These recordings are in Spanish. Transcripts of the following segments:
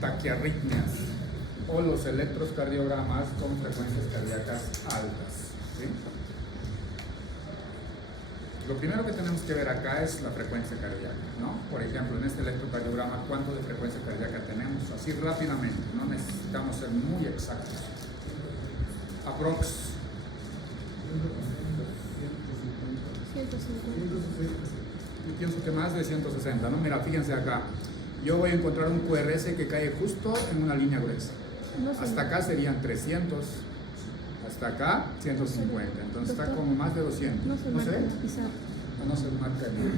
taquiarritmias o los electrocardiogramas con frecuencias cardíacas altas, ¿sí? Lo primero que tenemos que ver acá es la frecuencia cardíaca, ¿no? Por ejemplo, en este electrocardiograma, ¿cuánto de frecuencia cardíaca tenemos? Así rápidamente, no necesitamos ser muy exactos. Aprox. 150. Yo pienso que más de 160, ¿no? Mira, fíjense acá. Yo voy a encontrar un QRS que cae justo en una línea gruesa. No sé. Hasta acá serían 300, hasta acá 150, entonces está como más de 200. No se marca en la pizarra. No se marca en el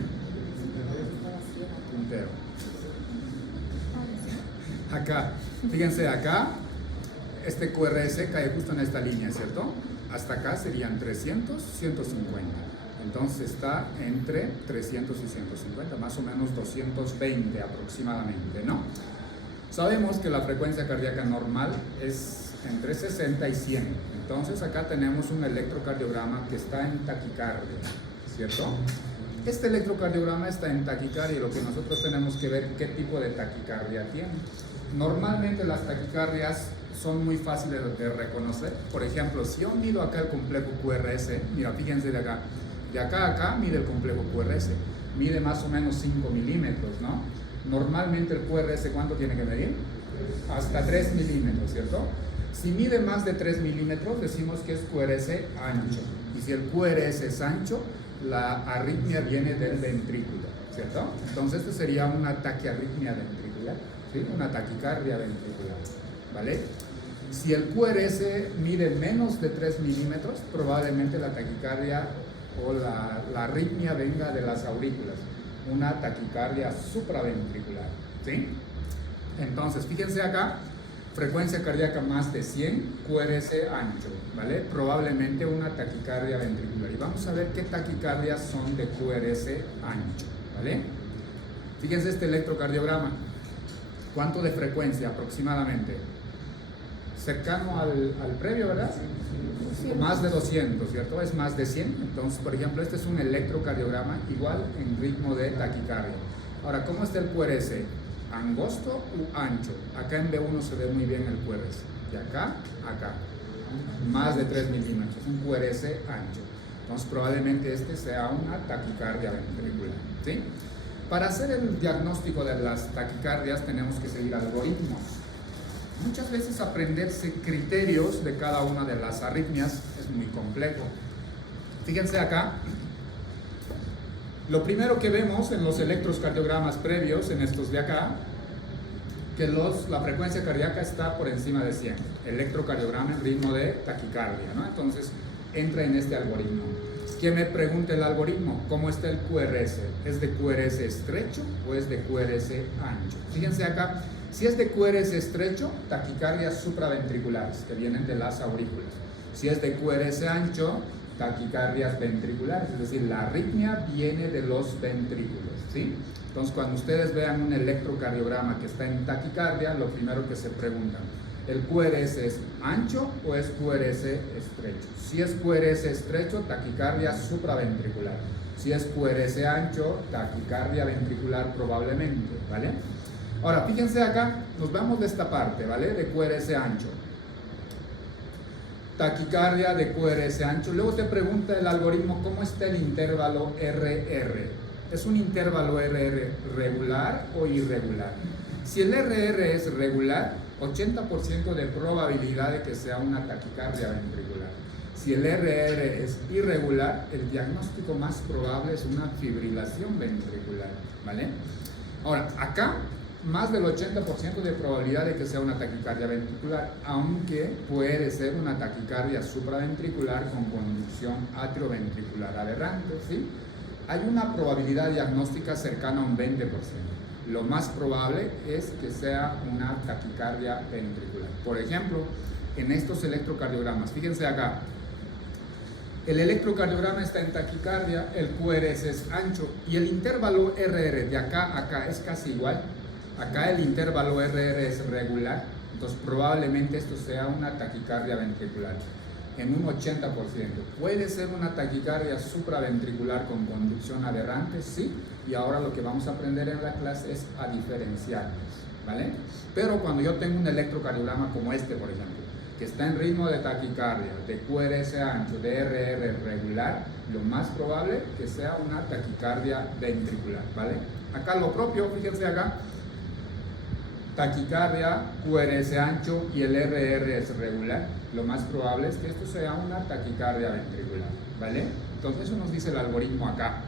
puntero. Acá, fíjense acá, este QRS cae justo en esta línea, ¿cierto? Hasta acá serían 300, 150. Entonces está entre 300 y 150, más o menos 220 aproximadamente, ¿no? Sabemos que la frecuencia cardíaca normal es entre 60 y 100. Entonces acá tenemos un electrocardiograma que está en taquicardia, ¿cierto? Este electrocardiograma está en taquicardia y lo que nosotros tenemos que ver qué tipo de taquicardia tiene. Normalmente las taquicardias son muy fáciles de reconocer. Por ejemplo, si yo mido acá el complejo QRS, mira, fíjense de acá a acá mide el complejo QRS, mide más o menos 5 milímetros, ¿no? Normalmente el QRS, ¿cuánto tiene que medir? Hasta 3 milímetros, ¿cierto? Si mide más de 3 milímetros, decimos que es QRS ancho. Y si el QRS es ancho, la arritmia viene del ventrículo, ¿cierto? Entonces, esto sería una taquiarritmia ventricular, ¿sí? Una taquicardia ventricular, ¿vale? Si el QRS mide menos de 3 milímetros, probablemente la taquicardia o la arritmia venga de las aurículas, una taquicardia supraventricular, ¿sí? Entonces, fíjense acá, frecuencia cardíaca más de 100, QRS ancho, ¿vale? Probablemente una taquicardia ventricular. Y vamos a ver qué taquicardias son de QRS ancho, ¿vale? Fíjense este electrocardiograma. ¿Cuánto de frecuencia aproximadamente? Cercano al previo, ¿verdad? Más de 200, ¿cierto? Es más de 100. Entonces, por ejemplo, este es un electrocardiograma igual en ritmo de taquicardia. Ahora, ¿cómo está el QRS? ¿Angosto u ancho? Acá en B1 se ve muy bien el QRS. De acá a acá. Más de 3 milímetros. Un QRS ancho. Entonces, probablemente este sea una taquicardia ventricular, ¿sí? Para hacer el diagnóstico de las taquicardias tenemos que seguir algoritmos. Muchas veces aprenderse criterios de cada una de las arritmias es muy complejo. Fíjense acá, lo primero que vemos en los electrocardiogramas previos, en estos de acá, que la frecuencia cardíaca está por encima de 100. Electrocardiograma en ritmo de taquicardia, ¿no? Entonces entra en este algoritmo. ¿Quién me pregunta el algoritmo? ¿Cómo está el QRS? ¿Es de QRS estrecho o es de QRS ancho? Fíjense acá. Si es de QRS estrecho, taquicardias supraventriculares, que vienen de las aurículas. Si es de QRS ancho, taquicardias ventriculares, es decir, la arritmia viene de los ventrículos, ¿sí? Entonces, cuando ustedes vean un electrocardiograma que está en taquicardia, lo primero que se preguntan, ¿el QRS es ancho o es QRS estrecho? Si es QRS estrecho, taquicardia supraventricular. Si es QRS ancho, taquicardia ventricular probablemente, ¿vale? Ahora, fíjense acá, nos vamos de esta parte, ¿vale? De QRS ancho. Taquicardia de QRS ancho. Luego te pregunta el algoritmo cómo está el intervalo RR. ¿Es un intervalo RR regular o irregular? Si el RR es regular, 80% de probabilidad de que sea una taquicardia ventricular. Si el RR es irregular, el diagnóstico más probable es una fibrilación ventricular, ¿vale? Ahora, acá más del 80% de probabilidad de que sea una taquicardia ventricular, aunque puede ser una taquicardia supraventricular con conducción atrioventricular aberrante, ¿sí? Hay una probabilidad diagnóstica cercana a un 20%. Lo más probable es que sea una taquicardia ventricular. Por ejemplo, en estos electrocardiogramas, fíjense acá, el electrocardiograma está en taquicardia, el QRS es ancho y el intervalo RR de acá a acá es casi igual. Acá el intervalo RR es regular, entonces probablemente esto sea una taquicardia ventricular en un 80%. ¿Puede ser una taquicardia supraventricular con conducción aberrante? Sí, y ahora lo que vamos a aprender en la clase es a diferenciarlos, ¿vale? Pero cuando yo tengo un electrocardiograma como este, por ejemplo, que está en ritmo de taquicardia, de QRS ancho, de RR regular, lo más probable que sea una taquicardia ventricular, ¿vale? Acá lo propio, fíjense acá, taquicardia, QRS ancho y el RR es regular, lo más probable es que esto sea una taquicardia ventricular, ¿vale? Entonces eso nos dice el algoritmo acá.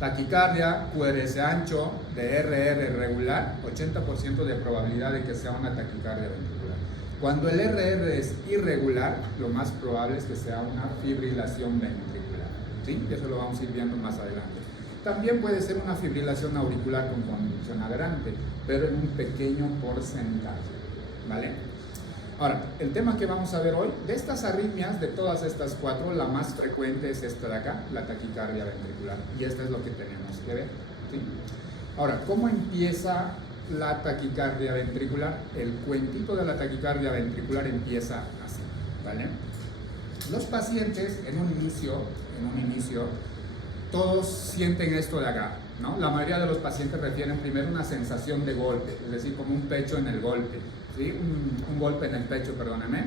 Taquicardia, QRS ancho, de RR regular, 80% de probabilidad de que sea una taquicardia ventricular. Cuando el RR es irregular, lo más probable es que sea una fibrilación ventricular, ¿sí? Eso lo vamos a ir viendo más adelante. También puede ser una fibrilación auricular con conducción aberrante, pero en un pequeño porcentaje, ¿vale? Ahora, el tema que vamos a ver hoy, de estas arritmias, de todas estas cuatro, la más frecuente es esta de acá, la taquicardia ventricular, y esto es lo que tenemos que ver, ¿sí? Ahora, ¿cómo empieza la taquicardia ventricular? El cuentito de la taquicardia ventricular empieza así, ¿vale? Los pacientes en un inicio, todos sienten esto de acá, ¿no? La mayoría de los pacientes refieren primero una sensación de golpe, es decir, como un pecho en el golpe, ¿sí? Un golpe en el pecho, perdóname.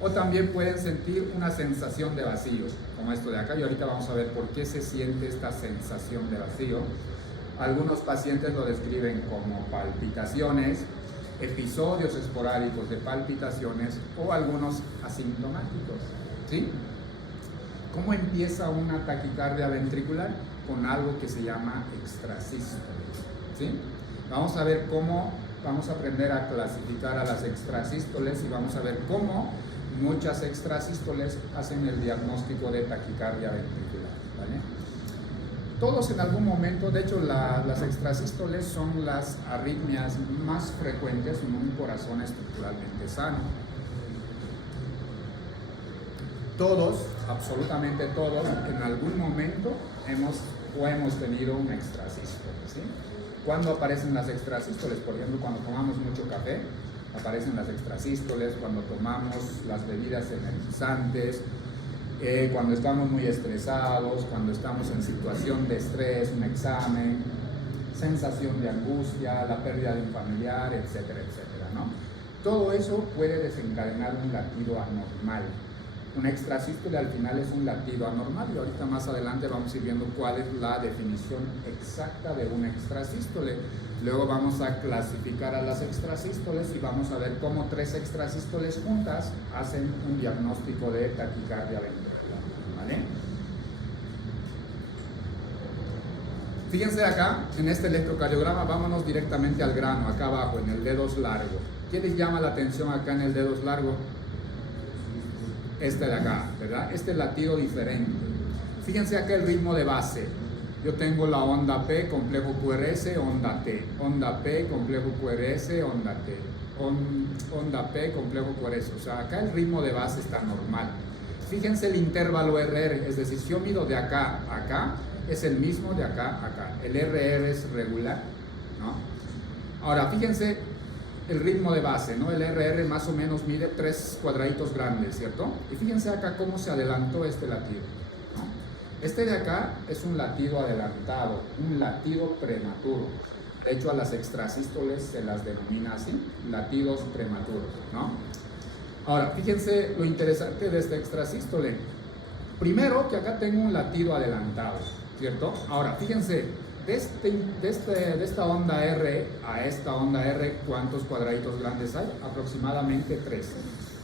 O también pueden sentir una sensación de vacío, como esto de acá, y ahorita vamos a ver por qué se siente esta sensación de vacío. Algunos pacientes lo describen como palpitaciones, episodios esporádicos de palpitaciones o algunos asintomáticos, ¿sí? ¿Cómo empieza una taquicardia ventricular? Con algo que se llama extrasístoles, ¿sí? Vamos a ver cómo, vamos a aprender a clasificar a las extrasístoles y vamos a ver cómo muchas extrasístoles hacen el diagnóstico de taquicardia ventricular, ¿vale? Todos en algún momento, de hecho las extrasístoles son las arritmias más frecuentes en un corazón estructuralmente sano. Todos, absolutamente todos, en algún momento hemos tenido un extrasístole, ¿sí? ¿Cuándo aparecen las extrasístoles? Por ejemplo, cuando tomamos mucho café, aparecen las extrasístoles, cuando tomamos las bebidas energizantes, cuando estamos muy estresados, cuando estamos en situación de estrés, un examen, sensación de angustia, la pérdida de un familiar, etcétera, etcétera, ¿no? Todo eso puede desencadenar un latido anormal. Una extrasístole al final es un latido anormal y ahorita más adelante vamos a ir viendo cuál es la definición exacta de una extrasístole. Luego vamos a clasificar a las extrasístoles y vamos a ver cómo 3 extrasístoles juntas hacen un diagnóstico de taquicardia ventricular, ¿vale? Fíjense acá, en este electrocardiograma, vámonos directamente al grano, acá abajo, en el dedo largo. ¿Qué les llama la atención acá en el dedo largo? Este de acá, ¿verdad? Este latido diferente. Fíjense acá el ritmo de base. Yo tengo la onda P, complejo QRS, onda T. Onda P, complejo QRS, onda T. Onda P, complejo QRS. O sea, acá el ritmo de base está normal. Fíjense el intervalo RR, es decir, si yo mido de acá a acá, es el mismo de acá a acá. El RR es regular, ¿no? Ahora, fíjense el ritmo de base, ¿no? El RR más o menos mide 3 cuadraditos grandes, ¿cierto? Y fíjense acá cómo se adelantó este latido, ¿no? Este de acá es un latido adelantado, un latido prematuro. De hecho, a las extrasístoles se las denomina así, latidos prematuros, ¿no? Ahora, fíjense lo interesante de esta extrasístole. Primero, que acá tengo un latido adelantado, ¿cierto? Ahora, fíjense, de esta onda R a esta onda R, ¿cuántos cuadraditos grandes hay? Aproximadamente 3.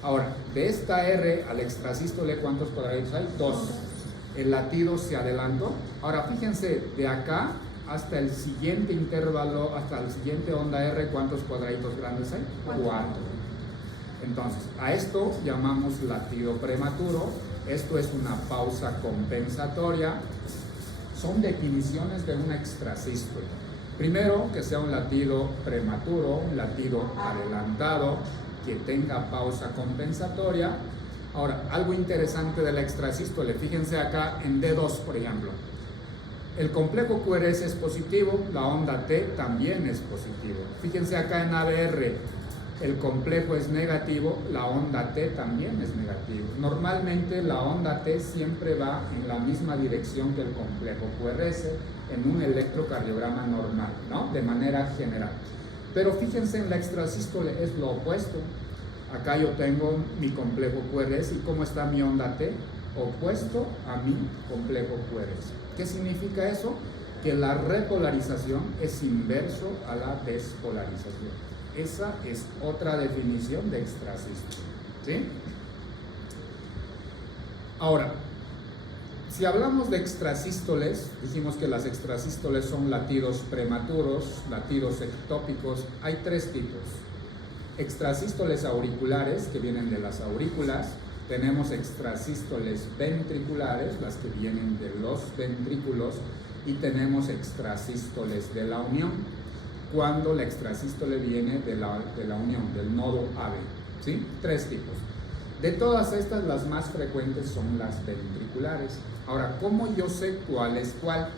Ahora, de esta R al extrasístole, ¿cuántos cuadraditos hay? 2. El latido se adelantó. Ahora, fíjense, de acá hasta el siguiente intervalo, hasta el siguiente onda R, ¿cuántos cuadraditos grandes hay? 4. Entonces, a esto llamamos latido prematuro. Esto es una pausa compensatoria. Son definiciones de una extrasístole. Primero, que sea un latido prematuro, un latido adelantado, que tenga pausa compensatoria. Ahora, algo interesante de la extrasístole, fíjense acá en D2, por ejemplo. El complejo QRS es positivo, la onda T también es positivo. Fíjense acá en ABR, el complejo es negativo, la onda T también es negativo. Normalmente la onda T siempre va en la misma dirección que el complejo QRS en un electrocardiograma normal, ¿no? De manera general. Pero fíjense, en la extrasístole es lo opuesto. Acá yo tengo mi complejo QRS y ¿cómo está mi onda T? Opuesto a mi complejo QRS. ¿Qué significa eso? Que la repolarización es inverso a la despolarización. Esa es otra definición de extrasístole, ¿sí? Ahora, si hablamos de extrasístoles, decimos que las extrasístoles son latidos prematuros, latidos ectópicos. Hay tres tipos. Extrasístoles auriculares, que vienen de las aurículas. Tenemos extrasístoles ventriculares, las que vienen de los ventrículos. Y tenemos extrasístoles de la unión, cuando la extrasístole viene de la unión, del nodo AV, ¿sí? Tres tipos. De todas estas, las más frecuentes son las ventriculares. Ahora, ¿cómo yo sé cuál es cuál?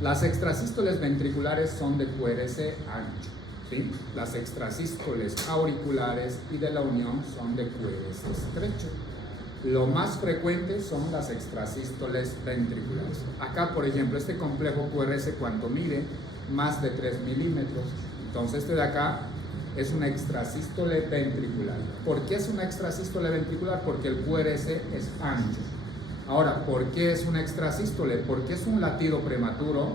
Las extrasístoles ventriculares son de QRS ancho, ¿sí? Las extrasístoles auriculares y de la unión son de QRS estrecho. Lo más frecuente son las extrasístoles ventriculares. Acá, por ejemplo, este complejo QRS, ¿cuánto mide? Más de 3 milímetros. Entonces, este de acá es una extrasístole ventricular. ¿Por qué es una extrasístole ventricular? Porque el QRS es ancho. Ahora, ¿por qué es una extrasístole? Porque es un latido prematuro,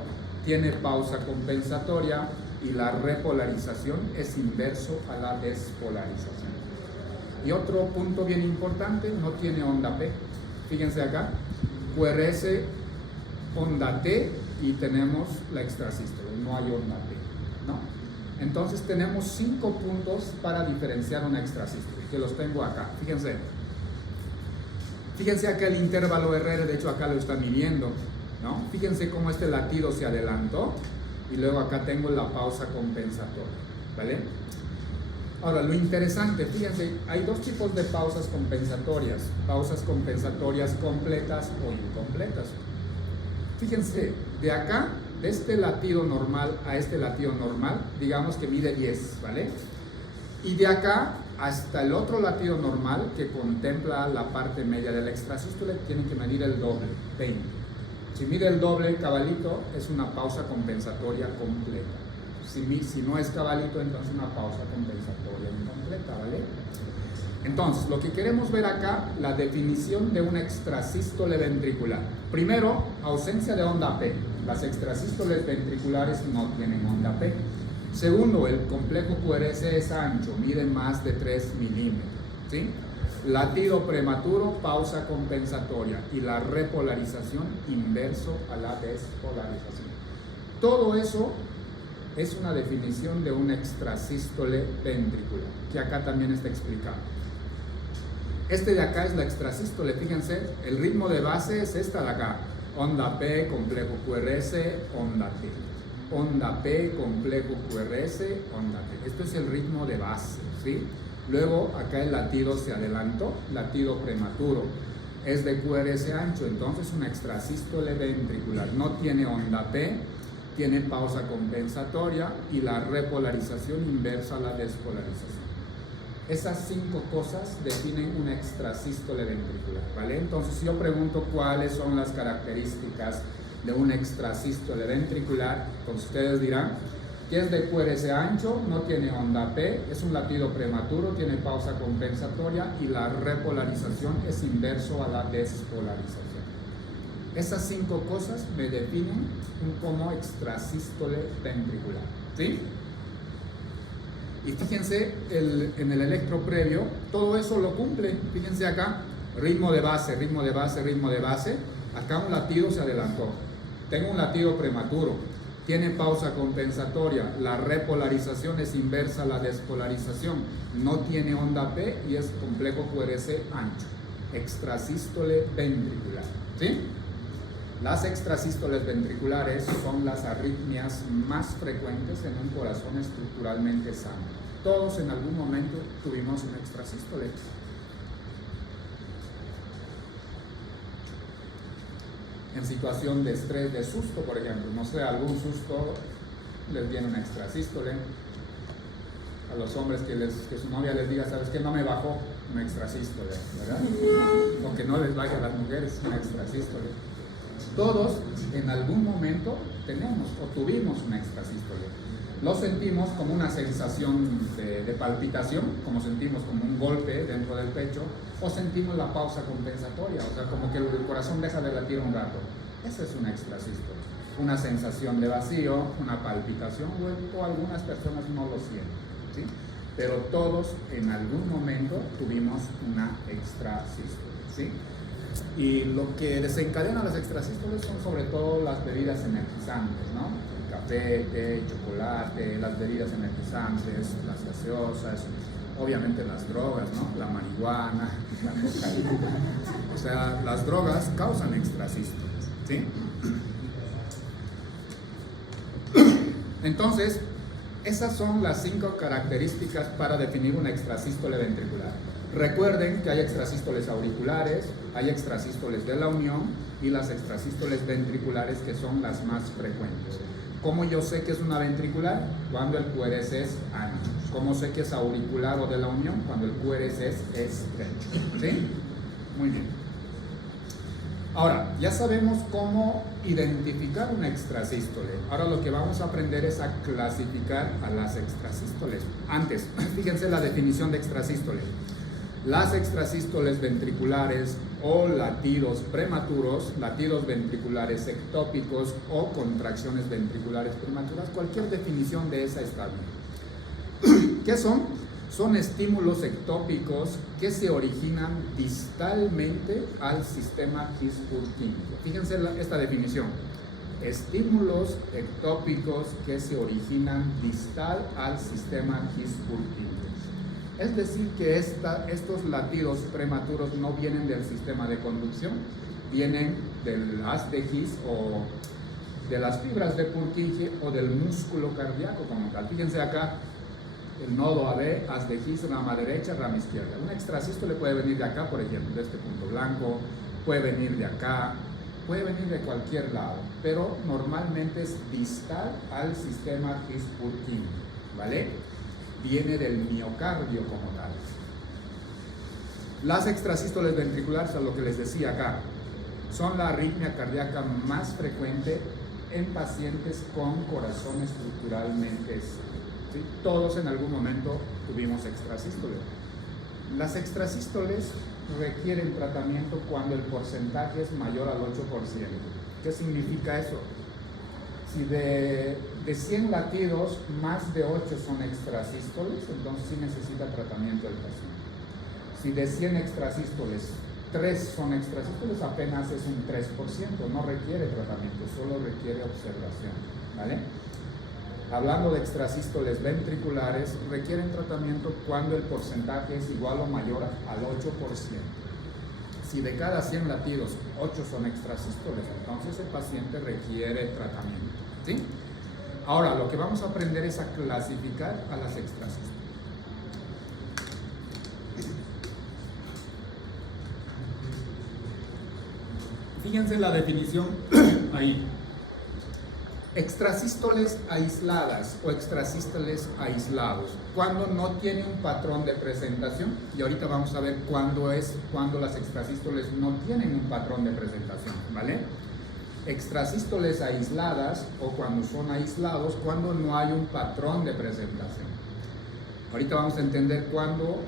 tiene pausa compensatoria y la repolarización es inverso a la despolarización. Y otro punto bien importante, no tiene onda P. Fíjense acá, QRS, onda T y tenemos la extrasístole, no hay onda P, ¿no? Entonces tenemos 5 puntos para diferenciar una extrasístole, que los tengo acá. Fíjense acá el intervalo RR, de hecho acá lo están midiendo, ¿no? Fíjense cómo este latido se adelantó y luego acá tengo la pausa compensatoria, ¿vale? Ahora, lo interesante, fíjense, hay dos tipos de pausas compensatorias completas o incompletas. Fíjense, de acá, de este latido normal a este latido normal, digamos que mide 10, ¿vale? Y de acá hasta el otro latido normal, que contempla la parte media de la extrasístole, tienen que medir el doble, 20. Si mide el doble, cabalito, es una pausa compensatoria completa. Si no es cabalito, entonces una pausa compensatoria incompleta, ¿vale? Entonces, lo que queremos ver acá, la definición de una extrasístole ventricular. Primero, ausencia de onda P. Las extrasístoles ventriculares no tienen onda P. Segundo, el complejo QRS es ancho, mide más de 3 milímetros, ¿sí? Latido prematuro, pausa compensatoria y la repolarización inverso a la despolarización. Todo eso es una definición de una extrasístole ventricular, que acá también está explicado. Este de acá es la extrasístole, fíjense, el ritmo de base es esta de acá, onda P, complejo QRS, onda T. Onda P, complejo QRS, onda T. Esto es el ritmo de base, ¿sí? Luego acá el latido se adelantó, latido prematuro, es de QRS ancho, entonces una extrasístole ventricular, no tiene onda P, tiene pausa compensatoria y la repolarización inversa a la despolarización. Esas 5 cosas definen una extrasístole ventricular, ¿vale? Entonces, si yo pregunto cuáles son las características de una extrasístole ventricular, pues ustedes dirán que es de QRS ancho, no tiene onda P, es un latido prematuro, tiene pausa compensatoria y la repolarización es inverso a la despolarización. Esas 5 cosas me definen como extrasístole ventricular, ¿sí? Y fíjense, en el electro previo, todo eso lo cumple. Fíjense acá, ritmo de base, ritmo de base, ritmo de base. Acá un latido se adelantó. Tengo un latido prematuro. Tiene pausa compensatoria. La repolarización es inversa a la despolarización. No tiene onda P y es complejo QRS ancho. Extrasístole ventricular, ¿sí? Las extrasístoles ventriculares son las arritmias más frecuentes en un corazón estructuralmente sano. Todos en algún momento tuvimos una extrasístole. En situación de estrés, de susto, por ejemplo, no sé, algún susto, les viene una extrasístole. A los hombres que su novia les diga, ¿sabes qué? No me bajó una extrasístole, ¿verdad? O que no les vaya a las mujeres una extrasístole. Todos en algún momento tenemos o tuvimos una extrasístole. Lo sentimos como una sensación de palpitación, como sentimos como un golpe dentro del pecho, o sentimos la pausa compensatoria, o sea, como que el corazón deja de latir un rato. Esa es una extrasístole. Una sensación de vacío, una palpitación, o algunas personas no lo sienten, ¿sí? Pero todos en algún momento tuvimos una extrasístole, ¿sí? Y lo que desencadena las extrasístoles son sobre todo las bebidas energizantes, ¿no? El café, té, chocolate, las bebidas energizantes, las gaseosas, obviamente las drogas, ¿no? La marihuana, la cocaína. O sea, las drogas causan extrasístoles, ¿sí? Entonces, esas son las 5 características para definir una extrasístole ventricular. Recuerden que hay extrasístoles auriculares, hay extrasístoles de la unión y las extrasístoles ventriculares, que son las más frecuentes. ¿Cómo yo sé que es una ventricular? Cuando el QRS es ancho. ¿Cómo sé que es auricular o de la unión? Cuando el QRS es estrecho. ¿Sí? Muy bien. Ahora, ya sabemos cómo identificar una extrasístole. Ahora lo que vamos a aprender es a clasificar a las extrasístoles. Antes, fíjense la definición de extrasístole. Las extrasístoles ventriculares o latidos prematuros, latidos ventriculares ectópicos o contracciones ventriculares prematuras, cualquier definición de esa está bien. ¿Qué son? Son estímulos ectópicos que se originan distalmente al sistema His-Purkinje. Fíjense esta definición. Estímulos ectópicos que se originan distal al sistema His-Purkinje. Es decir, que estos latidos prematuros no vienen del sistema de conducción, vienen del haz de His o de las fibras de Purkinje o del músculo cardíaco como tal. Fíjense acá, el nodo AB, haz de His, rama derecha, rama izquierda. Una extrasístole puede venir de acá, por ejemplo, de este punto blanco, puede venir de acá, puede venir de cualquier lado, pero normalmente es distal al sistema His-Purkinje, ¿vale? Viene del miocardio como tal. Las extrasístoles ventriculares, a lo que les decía acá, son la arritmia cardíaca más frecuente en pacientes con corazón estructuralmente estable. ¿Sí? Todos en algún momento tuvimos extrasístoles. Las extrasístoles requieren tratamiento cuando el porcentaje es mayor al 8%. ¿Qué significa eso? Si de 100 latidos, más de 8 son extrasístoles, entonces sí necesita tratamiento el paciente. Si de 100 extrasístoles, 3 son extrasístoles, apenas es un 3%, no requiere tratamiento, solo requiere observación, ¿vale? Hablando de extrasístoles ventriculares, requieren tratamiento cuando el porcentaje es igual o mayor al 8%. Si de cada 100 latidos, 8 son extrasístoles, entonces el paciente requiere tratamiento, ¿sí? Ahora, lo que vamos a aprender es a clasificar a las extrasístoles. Fíjense la definición ahí. Extrasístoles aisladas o extrasístoles aislados, cuando no tiene un patrón de presentación, y ahorita vamos a ver cuándo las extrasístoles no tienen un patrón de presentación, ¿vale? Extrasístoles aisladas o cuando son aislados, cuando no hay un patrón de presentación. Ahorita vamos a entender cuándo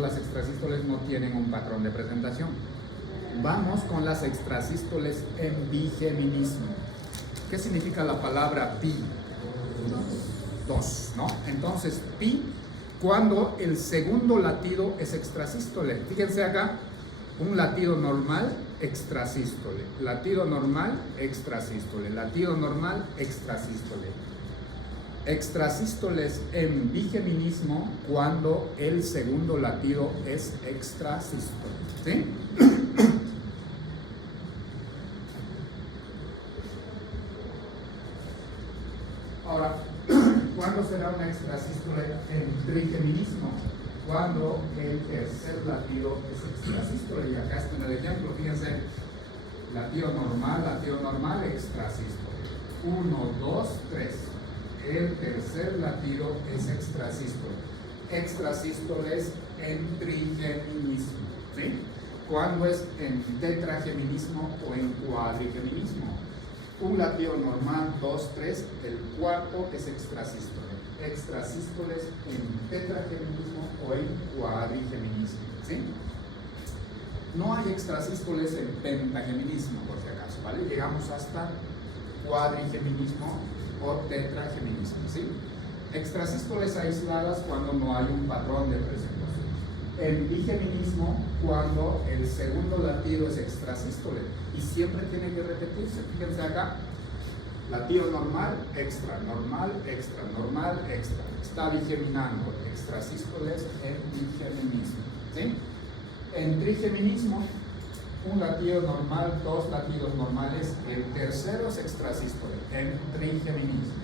las extrasístoles no tienen un patrón de presentación. Vamos con las extrasístoles en bigeminismo. ¿Qué significa la palabra pi? 2, ¿no? Entonces, pi, cuando el segundo latido es extrasístole. Fíjense acá, un latido normal, extrasístole. Latido normal, extrasístole. Latido normal, extrasístole. Extrasístoles en bigeminismo cuando el segundo latido es extrasístole, ¿sí? Ahora, ¿cuándo será una extrasístole en trigeminismo? Cuando el tercer latido es extrasístole. Y acá está en el ejemplo, fíjense, latido normal, extrasístole. 1, 2, 3. El tercer latido es extrasístole. Extrasístoles en trigeminismo, ¿sí? Cuando es en tetrageminismo o en cuadrigeminismo. un latido normal, 2, 3, el cuarto es extrasístole. Extrasístoles en tetrageminismo o en cuadrigeminismo, ¿sí? No hay extrasístoles en pentageminismo, por si acaso, ¿vale? Llegamos hasta cuadrigeminismo o tetrageminismo, ¿sí? Extrasístoles aisladas cuando no hay un patrón de presentación. En bigeminismo, cuando el segundo latido es extrasístole y siempre tiene que repetirse. Fíjense acá, latido normal, extra, normal, extra, normal, extra. Está bigeminando extrasístoles en bigeminismo, ¿sí? En trigeminismo, un latido normal, 2 latidos normales, el tercero es extrasístole en trigeminismo.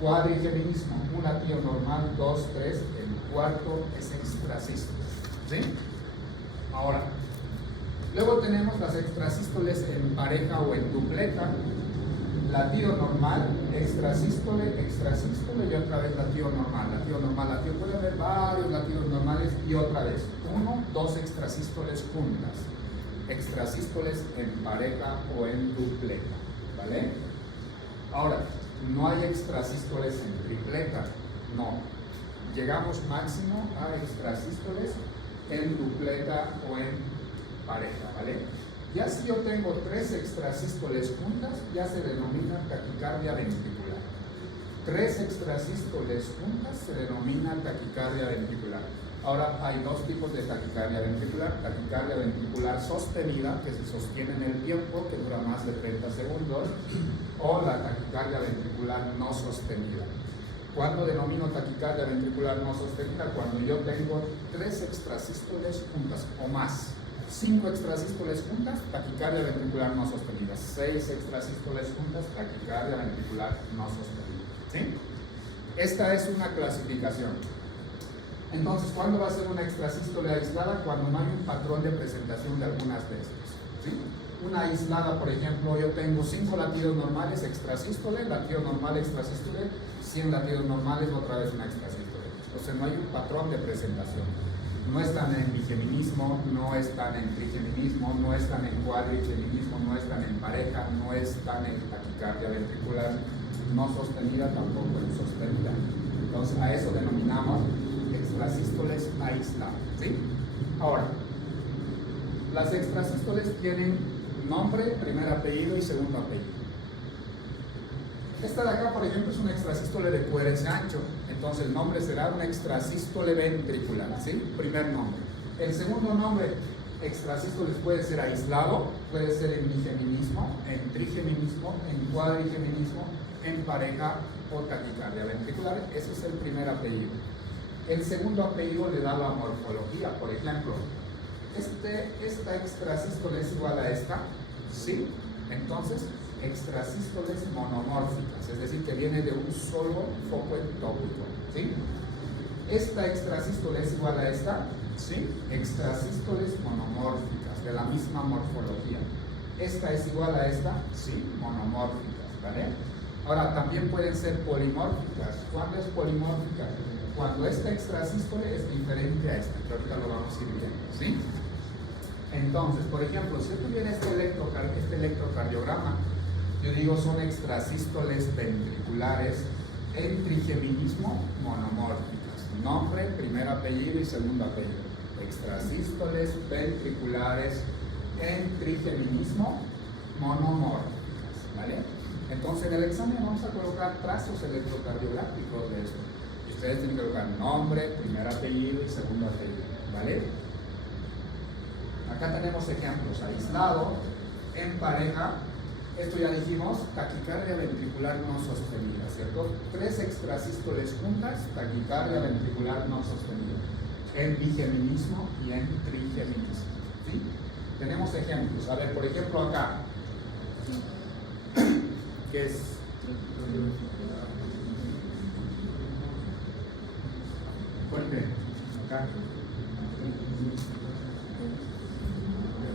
Cuadrigeminismo, un latido normal, 2, 3, el cuarto es extrasístole, ¿sí? Ahora, luego tenemos las extrasístoles en pareja o en dupleta. Latido normal, extrasístole, extrasístole y otra vez latido normal, latido normal, latido. Puede haber varios latidos normales y otra vez 1, 2 extrasístoles juntas. Extrasístoles en pareja o en dupleta, ¿vale? Ahora, no hay extrasístoles en tripleta, no. Llegamos máximo a extrasístoles en dupleta o en pareja, ¿vale? Ya si yo tengo 3 extrasístoles juntas, ya se denomina taquicardia ventricular. 3 extrasístoles juntas se denomina taquicardia ventricular. Ahora hay 2 tipos de taquicardia ventricular sostenida, que se sostiene en el tiempo, que dura más de 30 segundos, o la taquicardia ventricular no sostenida. ¿Cuándo denomino taquicardia ventricular no sostenida? Cuando yo tengo 3 extrasístoles juntas o más. 5 extrasístoles juntas, taquicardia ventricular no sostenida. 6 extrasístoles juntas, taquicardia ventricular no sostenida, ¿sí? Esta es una clasificación. Entonces, ¿cuándo va a ser una extrasístole aislada? Cuando no hay un patrón de presentación de algunas de estas, ¿sí? Una aislada, por ejemplo, yo tengo 5 latidos normales, extrasístole, latido normal, extrasístole, 100 latidos normales, otra vez una extrasístole. O sea, no hay un patrón de presentación. No están en bigeminismo, no están en trigeminismo, no están en cuadrigeminismo, no están en pareja, no están en taquicardia ventricular no sostenida, tampoco en sostenida. Entonces, a eso denominamos extrasístoles aisladas, ¿sí? Ahora, las extrasístoles tienen nombre, primer apellido y segundo apellido. Esta de acá, por ejemplo, es una extrasístole de QRS ancho, entonces el nombre será una extrasístole ventricular, ¿sí? Primer nombre. El segundo nombre, extrasístoles, puede ser aislado, puede ser en bigeminismo, en trigeminismo, en cuadrigeminismo, en pareja o taquicardia ventricular. Ese es el primer apellido. El segundo apellido le da la morfología, por ejemplo, esta extrasístole es igual a esta, ¿sí? Entonces, extrasístoles monomórficas, es decir, que viene de un solo foco ectópico, ¿sí? Esta extrasístole es igual a esta, ¿sí? Extrasístoles monomórficas, de la misma morfología. Esta es igual a esta, ¿sí? Monomórficas, ¿vale? Ahora, también pueden ser polimórficas. ¿Cuándo es polimórfica? Cuando esta extrasístole es diferente a esta, que ahorita lo vamos a ir viendo, ¿sí? Entonces, por ejemplo, si yo tuviera este electrocardiograma, yo digo son extrasístoles ventriculares en trigeminismo monomórficas. Nombre, primer apellido y segundo apellido. Extrasístoles ventriculares en trigeminismo monomórficas, ¿vale? Entonces en el examen vamos a colocar trazos electrocardiográficos de esto. Y ustedes tienen que colocar nombre, primer apellido y segundo apellido, ¿vale? Acá tenemos ejemplos: aislado, en pareja. Esto ya dijimos, taquicardia ventricular no sostenida, ¿cierto? 3 extrasístoles juntas, taquicardia ventricular no sostenida. En bigeminismo y en trigeminismo, ¿sí? Tenemos ejemplos. A ver, por ejemplo acá, ¿qué es? Fuerte, acá.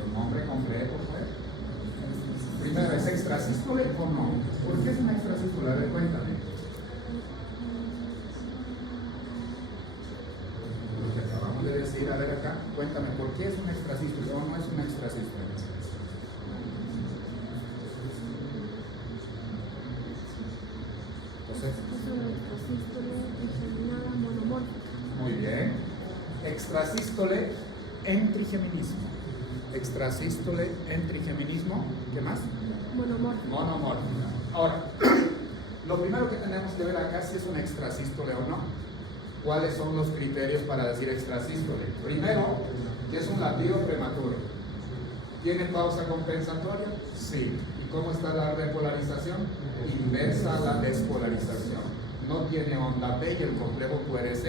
El nombre completo, pues. Primero, ¿es extrasístole o no? ¿Por qué es una extrasístole? A ver, cuéntame. Lo que acabamos de decir, a ver acá, cuéntame, ¿por qué es una extrasístole o no es una extrasístole? Muy bien. Extrasístole en trigeminismo. Extrasístole en trigeminismo. ¿Qué más? Monomórfica. Monomórfica. Ahora, lo primero que tenemos que ver acá si es un extrasístole o no. ¿Cuáles son los criterios para decir extrasístole? Primero, que es un latido prematuro. ¿Tiene pausa compensatoria? Sí. ¿Y cómo está la repolarización? Inversa a la despolarización. No tiene onda P y el complejo QRS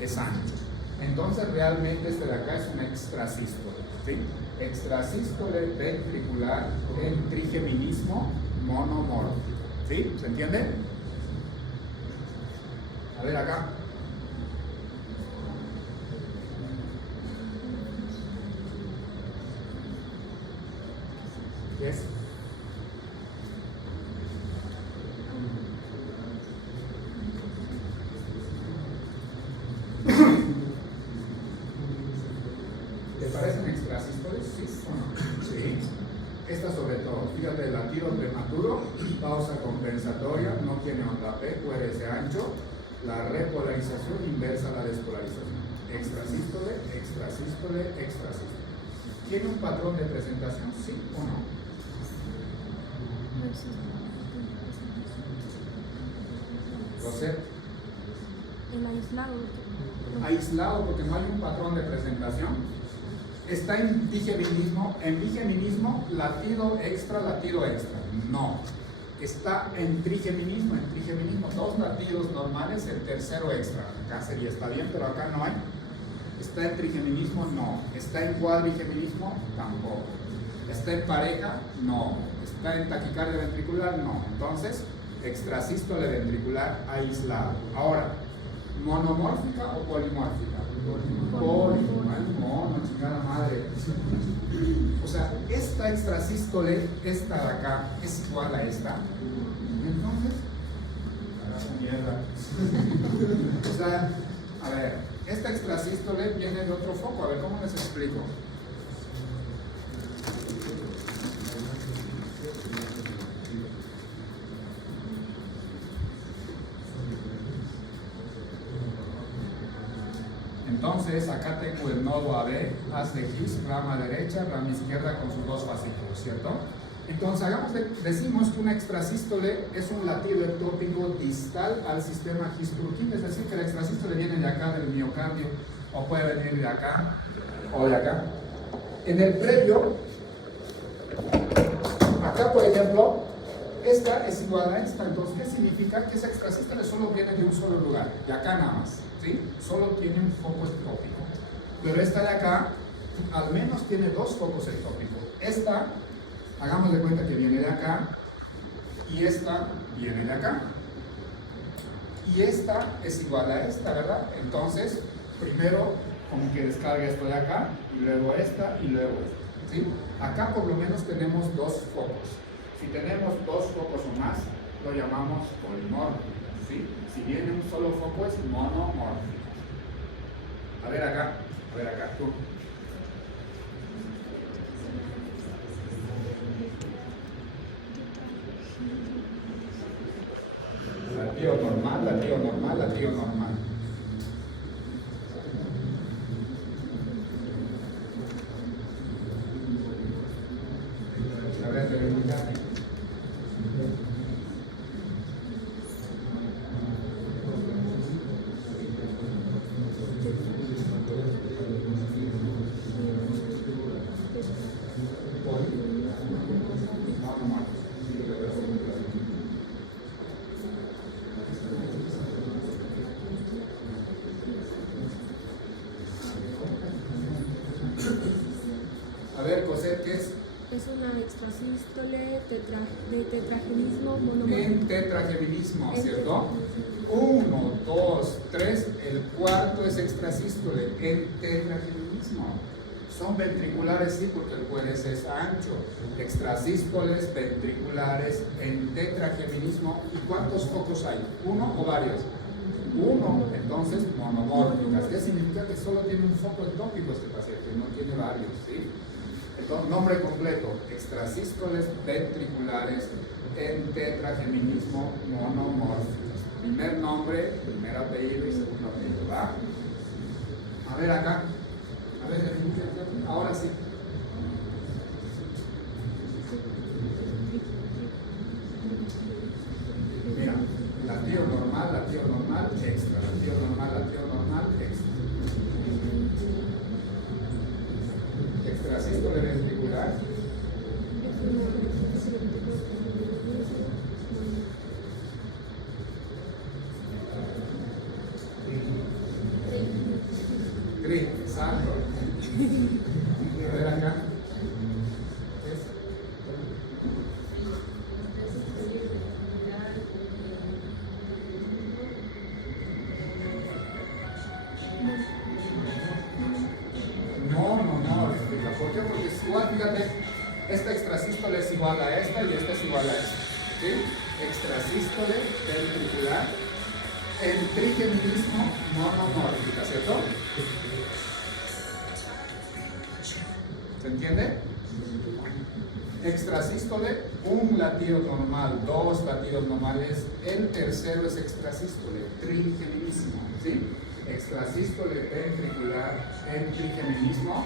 es ancho. Entonces realmente este de acá es un extrasístole, ¿sí? Extrasístole ventricular en trigeminismo monomórfico, ¿sí? ¿Se entiende? A ver acá. ¿Qué es? ¿Te parecen extrasístoles? Sí o no. Sí. Esta sobre todo, fíjate, latido prematuro, pausa compensatoria, no tiene onda P, QRS ancho, la repolarización inversa a la despolarización. Extrasístole, extrasístole, extrasístole. ¿Tiene un patrón de presentación? Sí o no. José. El aislado. Aislado porque no hay un patrón de presentación. Está en bigeminismo, latido extra, no. Está en trigeminismo, dos latidos normales, el tercero extra. Acá sería, está bien, pero acá no hay. Está en trigeminismo, no. Está en cuadrigeminismo, tampoco. Está en pareja, no. Está en taquicardia ventricular, no. Entonces, extrasístole ventricular aislado. Ahora, ¿monomórfica o polimórfica? Mono, chingada madre. O sea, esta extrasístole, esta de acá, es igual a esta. Entonces, carajo, mierda. O sea, a ver, esta extrasístole viene de otro foco. A ver, ¿cómo les explico? Entonces, acá tengo el nodo AB, haz de Hughes, rama derecha, rama izquierda con sus dos fascículos, ¿cierto? Entonces, decimos que una extrasístole es un latido ectópico distal al sistema His-Purkinje, es decir, que la extrasístole viene de acá del miocardio, o puede venir de acá, o de acá. En el previo, acá por ejemplo, esta es igual a esta, entonces, ¿qué significa? Que esa extrasístole solo viene de un solo lugar, de acá nada más. ¿Sí? Solo tiene un foco ectópico, pero esta de acá al menos tiene dos focos ectópicos. Esta, hagamos de cuenta que viene de acá y esta viene de acá y esta es igual a esta, ¿verdad? Entonces, primero como que descarga esto de acá y luego esta y luego esta, ¿sí? Acá por lo menos tenemos dos focos. Si tenemos dos focos o más, lo llamamos polimórfico. ¿Sí? Si viene un solo foco es monomórfico. A ver acá, tú. Latido normal, latido normal, latido normal. A ver, verificate. A ver, Cosette, ¿qué es? Es una extrasístole de tetragenismo monomórfico. En tetragenismo, ¿cierto? 1, 2, 3, el cuarto es extrasístole, en tetragenismo. Son ventriculares, sí, porque el QRS es ancho. Extrasístoles ventriculares en tetrageminismo. ¿Y cuántos focos hay? ¿Uno o varios? Uno, entonces monomórficas. ¿Qué significa? Que solo tiene un foco ectópico este paciente, no tiene varios, ¿sí? Entonces, nombre completo: extrasístoles ventriculares en tetrageminismo monomórficos. Primer nombre, primer apellido y segundo apellido, ¿va? A ver acá. A ver, ahora sí. Mira, latido normal, extra. Latido normal, extra. Extrasístole ventricular. Gris, exacto. A ver acá. No, explica. ¿Por qué? Porque es igual, fíjate, esta extrasístole es igual a esta y esta es igual a esta. ¿Sí? Extrasístole ventricular en trigeminismo monomórfica, ¿cierto? ¿Se entiende? Extrasístole, un latido normal, dos latidos normales, el tercero es extrasístole, trigeminismo, ¿sí? Extrasístole ventricular en trigeminismo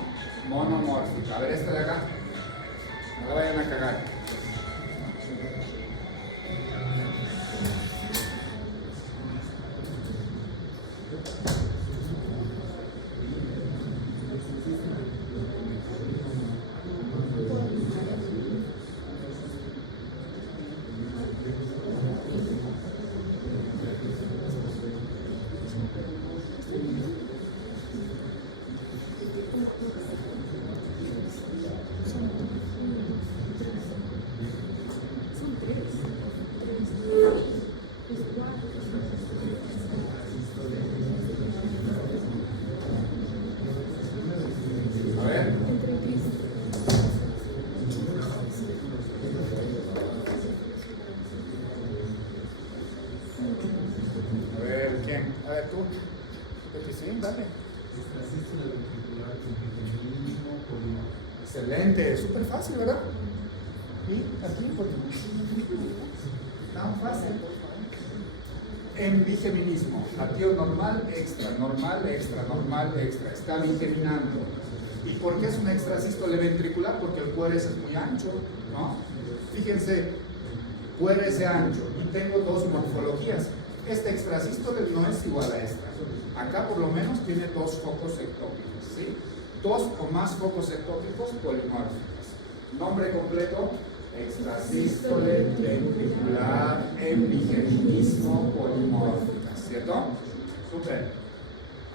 monomórfico. A ver, esta de acá, no la vayan a cagar. Excelente, súper fácil, ¿verdad? Y aquí, porque tan fácil. En bigeminismo, latido normal, extra, está bigeminando. ¿Y por qué es un extrasístole ventricular? Porque el QRS es muy ancho, ¿no? Fíjense, QRS ancho, y tengo dos morfologías. Este extrasístole no es igual a esta. Acá por lo menos tiene dos focos ectópicos, ¿sí? Dos o más focos ectópicos polimórficos. Nombre completo, extrasístole ventricular en bigeminismo polimórfica, ¿cierto? Súper.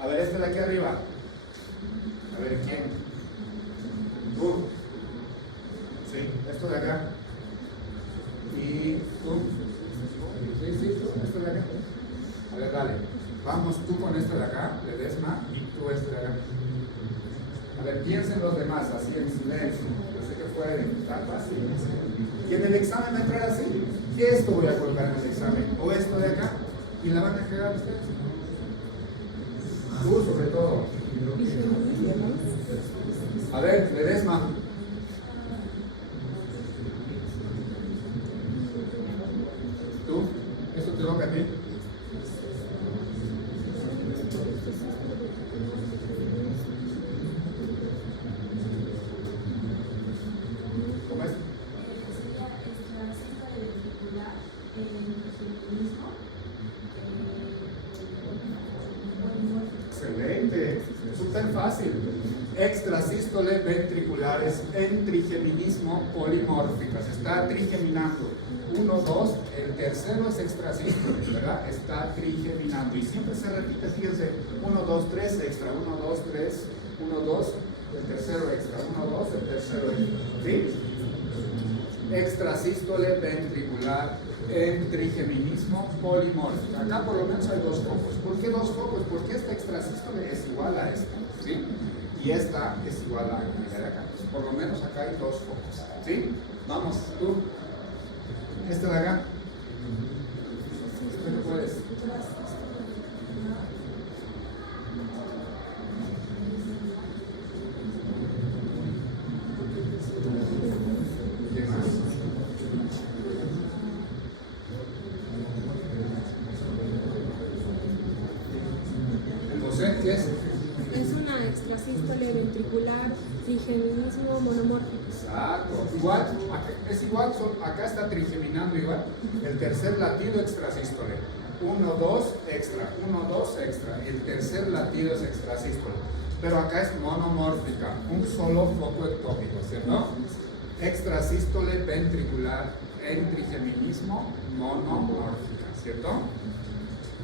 A ver, este de aquí arriba. A ver, ¿quién? Tú. Sí, esto de acá. Y tú. Sí, tú, esto de acá. A ver, dale. Vamos tú con este de acá, Ledesma, y tú este de acá. A ver, piensen los demás, así en silencio. Yo sé que fue tan fácil. Y en el examen va a entrar así. Esto voy a colocar en el examen, o esto de acá, y la van a cagar ustedes. Tú, sobre todo. A ver, Ledesma. Tú, esto te toca a ti. Excelente, súper fácil. Extrasístole ventriculares en trigeminismo polimórficas. Está trigeminando. 1, 2, el tercero es extrasístole, ¿verdad? Está trigeminando. Y siempre se repite, fíjense, 1, 2, 3 extra, 1, 2, 3, 1, 2, el tercero extra, 1, 2, el tercero extra. ¿Sí? Extrasístole ventricular en trigeminismo polimórfico. Acá por lo menos hay dos focos. ¿Por qué dos focos? Porque esta extrasístole es igual a esta, ¿sí? Y esta es igual a la de acá. Entonces, por lo menos acá hay dos focos, ¿sí? Vamos, tú. Este de acá. ¿Qué puedes? ¿Qué más? ¿El docente es? Es una extrasístole ventricular, trigeminismo monomórfico. Exacto. Igual, es igual, acá está trigeminando igual. El tercer latido extrasístole. 1, 2, extra. 1, 2, extra. Y el tercer latido es extrasístole. Pero acá es monomórfica, un solo foco ectópico, ¿cierto? Extrasístole ventricular en trigeminismo monomórfica, ¿cierto?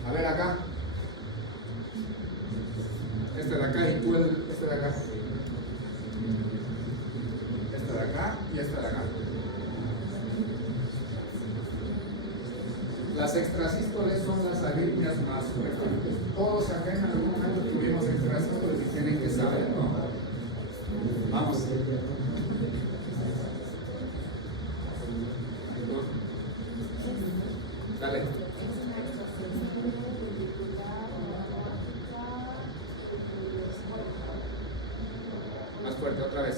A ver acá. Este de acá y tú este de acá. Este de acá y este de acá. Las extrasístoles son las arritmias más frecuentes. Todos acá en algún momento tuvimos extrasístoles y tienen que saber, ¿no? Vamos. Dale. Más fuerte, otra vez.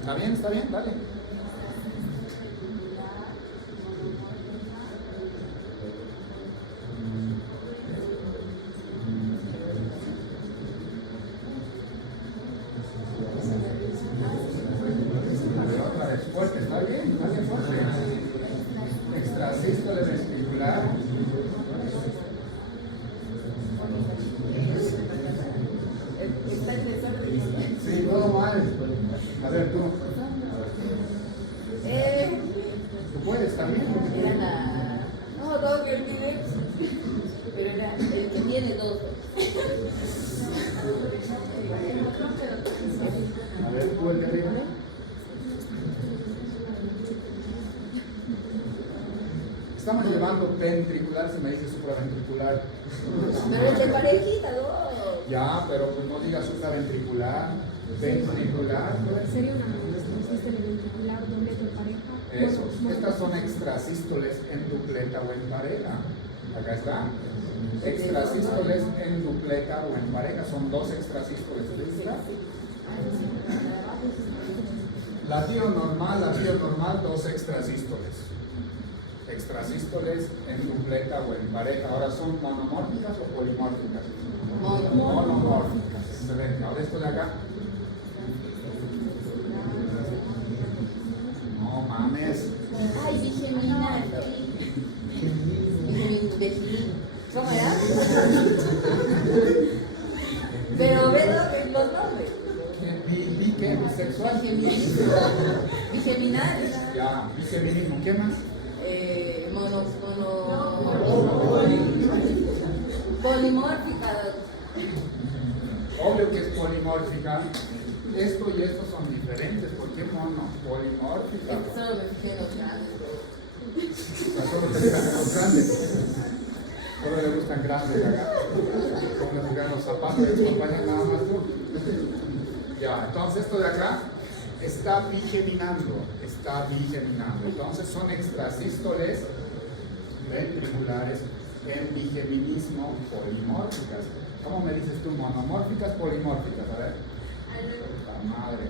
¿Está bien? ¿Está bien? Dale. Otra vez, fuerte, ¿está bien? Dale fuerte. Extrasístole ventricular. Sí, todo mal. A ver, tú. Tú puedes también. Era la... No, todo que olvidé. Pero era el que tiene dos. A ver, tú el de arriba. Estamos llevando ventricular, se me dice supraventricular. Pero el de parejita, dos. Ya, pero pues no digas supraventricular, ventricular. Sería una extrasístole ventricular doblete en pareja. Eso, estas son extrasístoles en dupleta o en pareja. Acá está. Extrasístoles en dupleta o en pareja, son dos extrasístoles. Latido normal, dos extrasístoles. Extrasístoles en dupleta o en pareja. Ahora, ¿son monomórficas o polimórficas? Monomórficas. Excelente. Ahora esto de acá. No mames. Ay, bigeminal. ¿Cómo era? Pero ve los nombres. ¿Qué? ¿Bisexual? Bigeminal. Ya, biseminismo. ¿Qué más? Polimórfica. Obvio que es polimórfica. Esto y esto son diferentes. ¿Por qué mono? Polimórfica. Solo me fijé en los grandes. Solo te gustan los grandes. Solo le gustan grandes acá. Como le gustan los zapatos de tus compañeros nada más tú. Ya, entonces esto de acá está bigeminando. Entonces son extrasístoles ventriculares en bigeminismo polimórficas. ¿Cómo me dices tú? ¿Monomórficas, polimórficas? A ver. La madre.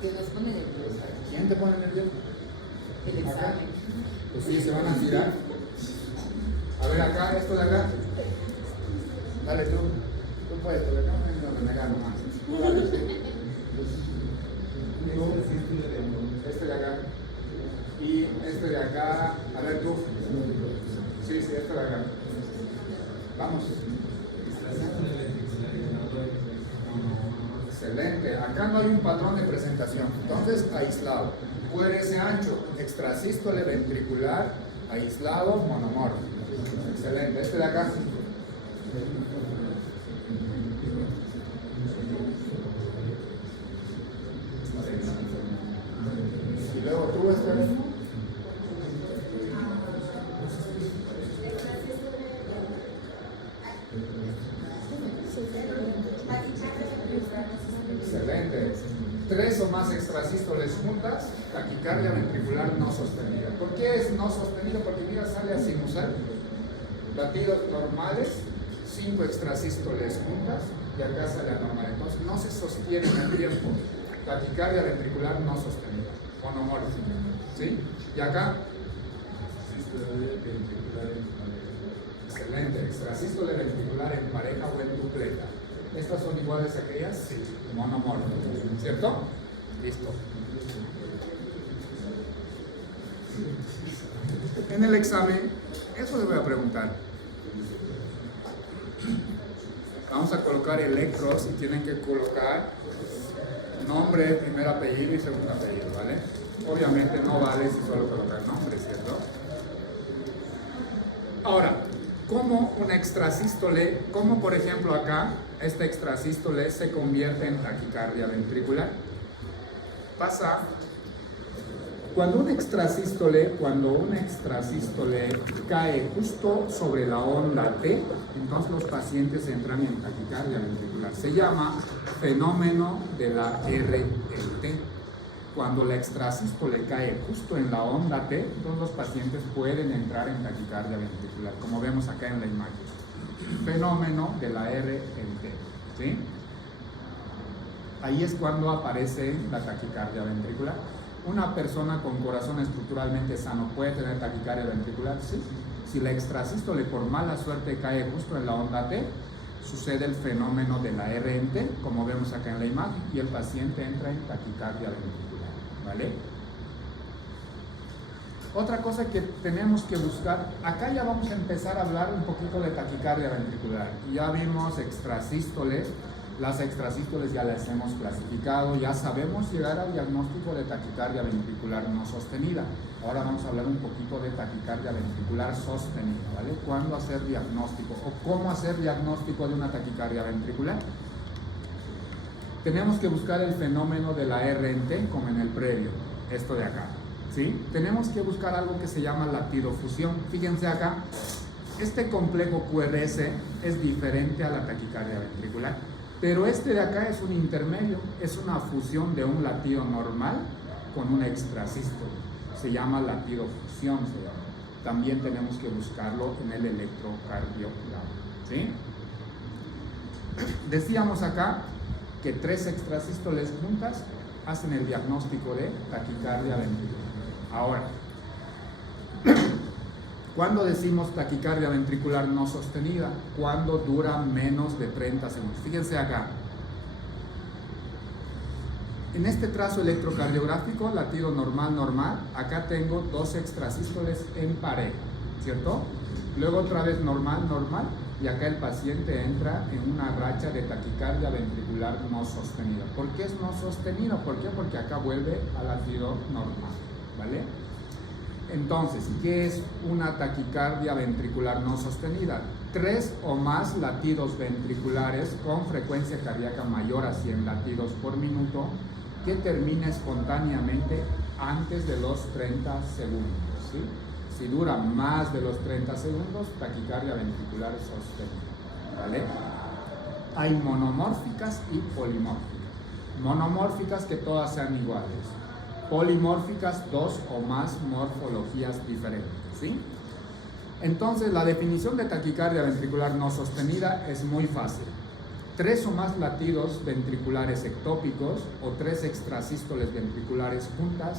Que nos pone nerviosos. ¿Quién te pone nervioso? El examen. Pues sí, se van a tirar. A ver acá, esto de acá. Dale tú. Tú puedes, pero acá no me renegar nomás. Dale. Tú. Este de acá. Y este de acá. A ver tú. Sí, este de acá. Vamos. Excelente. Acá no hay un patrón de presentación. Entonces, aislado. QRS ancho, extrasístole ventricular, aislado, monomórfico. Excelente. Este de acá. Y luego tú, este mismo. Excelente. 3 o más extrasístoles juntas, taquicardia ventricular no sostenida. ¿Por qué es no sostenido? Porque mira, sale a sinusal. Latidos normales, 5 extrasístoles juntas y acá sale anormal. Entonces no se sostiene en el tiempo. Taquicardia ventricular no sostenida, monomórfica. ¿Sí? Y acá. Excelente. Extrasístole ventricular en pareja o en dupleta. ¿Estas son iguales a aquellas? Sí, monomórficas, ¿cierto? Listo. En el examen, eso les voy a preguntar. Vamos a colocar electros y tienen que colocar nombre, primer apellido y segundo apellido, ¿vale? Obviamente no vale si solo colocar nombre, ¿cierto? Ahora, ¿cómo una extrasístole, como por ejemplo acá, esta extrasístole se convierte en taquicardia ventricular? Pasa cuando un extrasístole cae justo sobre la onda T, entonces los pacientes entran en taquicardia ventricular. Se llama fenómeno de la RLT. Cuando la extrasístole cae justo en la onda T, entonces los pacientes pueden entrar en taquicardia ventricular, como vemos acá en la imagen. Fenómeno de la RLT, ¿sí? Ahí es cuando aparece la taquicardia ventricular. ¿Una persona con corazón estructuralmente sano puede tener taquicardia ventricular? Sí. Si la extrasístole por mala suerte cae justo en la onda T, sucede el fenómeno de la RNT, como vemos acá en la imagen, y el paciente entra en taquicardia ventricular, ¿vale? Otra cosa que tenemos que buscar, acá ya vamos a empezar a hablar un poquito de taquicardia ventricular. Ya vimos extrasístoles. Las extrasístoles ya las hemos clasificado, ya sabemos llegar al diagnóstico de taquicardia ventricular no sostenida. Ahora vamos a hablar un poquito de taquicardia ventricular sostenida, ¿vale? ¿Cuándo hacer diagnóstico o cómo hacer diagnóstico de una taquicardia ventricular? Tenemos que buscar el fenómeno de la RNT como en el previo, esto de acá, ¿sí? Tenemos que buscar algo que se llama latidofusión. Fíjense acá, este complejo QRS es diferente a la taquicardia ventricular. Pero este de acá es un intermedio, es una fusión de un latido normal con un extrasístole. Se llama latidofusión, se llama. También tenemos que buscarlo en el electrocardiograma, ¿sí? Decíamos acá que 3 extrasístoles juntas hacen el diagnóstico de taquicardia ventricular. Ahora, ¿cuándo decimos taquicardia ventricular no sostenida? Cuando dura menos de 30 segundos. Fíjense acá. En este trazo electrocardiográfico, latido normal, acá tengo 2 extrasístoles en pareja, ¿cierto? Luego otra vez normal, y acá el paciente entra en una racha de taquicardia ventricular no sostenida. ¿Por qué es no sostenida? ¿Por qué? Porque acá vuelve al latido normal, ¿vale? Entonces, ¿qué es una taquicardia ventricular no sostenida? 3 o más latidos ventriculares con frecuencia cardíaca mayor a 100 latidos por minuto que termina espontáneamente antes de los 30 segundos, ¿sí? Si dura más de los 30 segundos, taquicardia ventricular sostenida, ¿vale? Hay monomórficas y polimórficas. Monomórficas, que todas sean iguales. Polimórficas, 2 o más morfologías diferentes, ¿sí? Entonces, la definición de taquicardia ventricular no sostenida es muy fácil. 3 o más latidos ventriculares ectópicos o 3 extrasístoles ventriculares juntas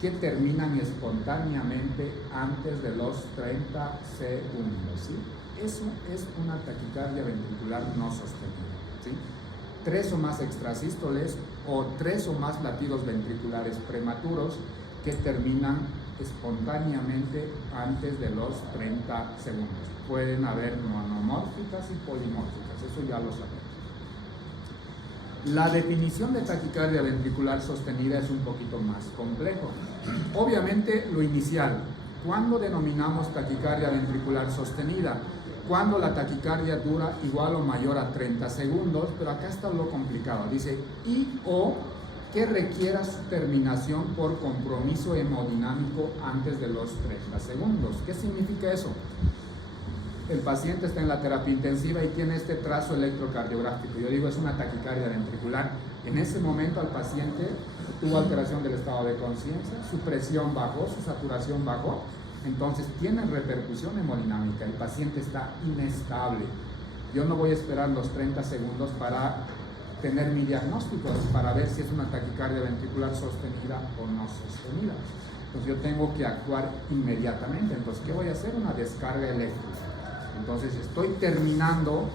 que terminan espontáneamente antes de los 30 segundos, ¿sí? Eso es una taquicardia ventricular no sostenida, ¿sí? 3 o más extrasístoles o 3 o más latidos ventriculares prematuros que terminan espontáneamente antes de los 30 segundos. Pueden haber monomórficas y polimórficas, eso ya lo sabemos. La definición de taquicardia ventricular sostenida es un poquito más complejo. Obviamente lo inicial, ¿cuándo denominamos taquicardia ventricular sostenida? Cuando la taquicardia dura igual o mayor a 30 segundos, pero acá está lo complicado, dice y o que requiera su terminación por compromiso hemodinámico antes de los 30 segundos. ¿Qué significa eso? El paciente está en la terapia intensiva y tiene este trazo electrocardiográfico. Yo digo, es una taquicardia ventricular. En ese momento al paciente tuvo alteración del estado de conciencia, su presión bajó, su saturación bajó, entonces tiene repercusión hemodinámica. El paciente está inestable. Yo no voy a esperar los 30 segundos para tener mi diagnóstico, para ver si es una taquicardia ventricular sostenida o no sostenida. Entonces yo tengo que actuar inmediatamente. Entonces, ¿qué voy a hacer? Una descarga eléctrica. Entonces estoy terminando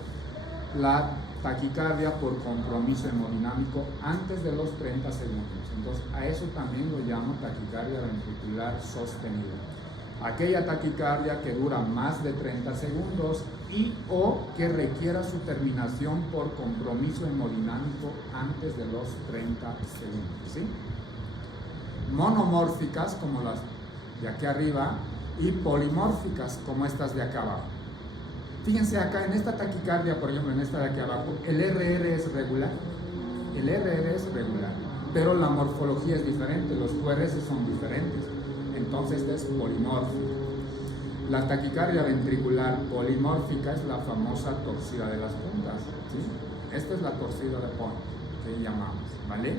la taquicardia por compromiso hemodinámico antes de los 30 segundos. Entonces, a eso también lo llamo taquicardia ventricular sostenida. Aquella taquicardia que dura más de 30 segundos y o que requiera su terminación por compromiso hemodinámico antes de los 30 segundos, ¿sí? Monomórficas, como las de aquí arriba, y polimórficas, como estas de acá abajo. Fíjense acá, en esta taquicardia, por ejemplo, en esta de aquí abajo, el RR es regular. El RR es regular, pero la morfología es diferente, los QRS son diferentes. Entonces, esta es polimórfica. La taquicardia ventricular polimórfica es la famosa torcida de las puntas, ¿sí? Esta es la torcida de Point, que llamamos, ¿vale?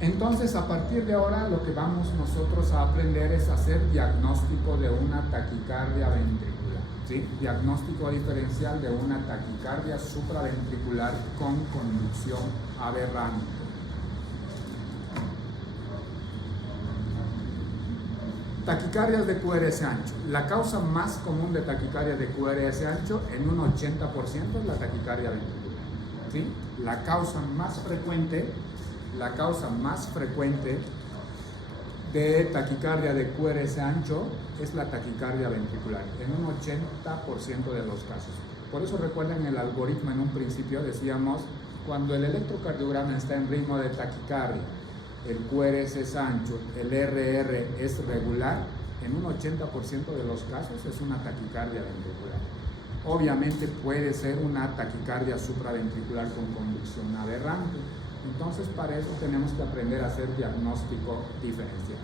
Entonces, a partir de ahora, lo que vamos nosotros a aprender es hacer diagnóstico de una taquicardia ventricular, ¿sí? Diagnóstico diferencial de una taquicardia supraventricular con conducción aberrante. Taquicardias de QRS ancho. La causa más común de taquicardia de QRS ancho en un 80% es la taquicardia ventricular, ¿sí? La causa más frecuente de taquicardia de QRS ancho es la taquicardia ventricular, en un 80% de los casos. Por eso recuerden el algoritmo en un principio, decíamos, cuando el electrocardiograma está en ritmo de taquicardia, el QRS es ancho, el RR es regular, en un 80% de los casos es una taquicardia ventricular. Obviamente puede ser una taquicardia supraventricular con conducción aberrante. Entonces, para eso tenemos que aprender a hacer diagnóstico diferencial.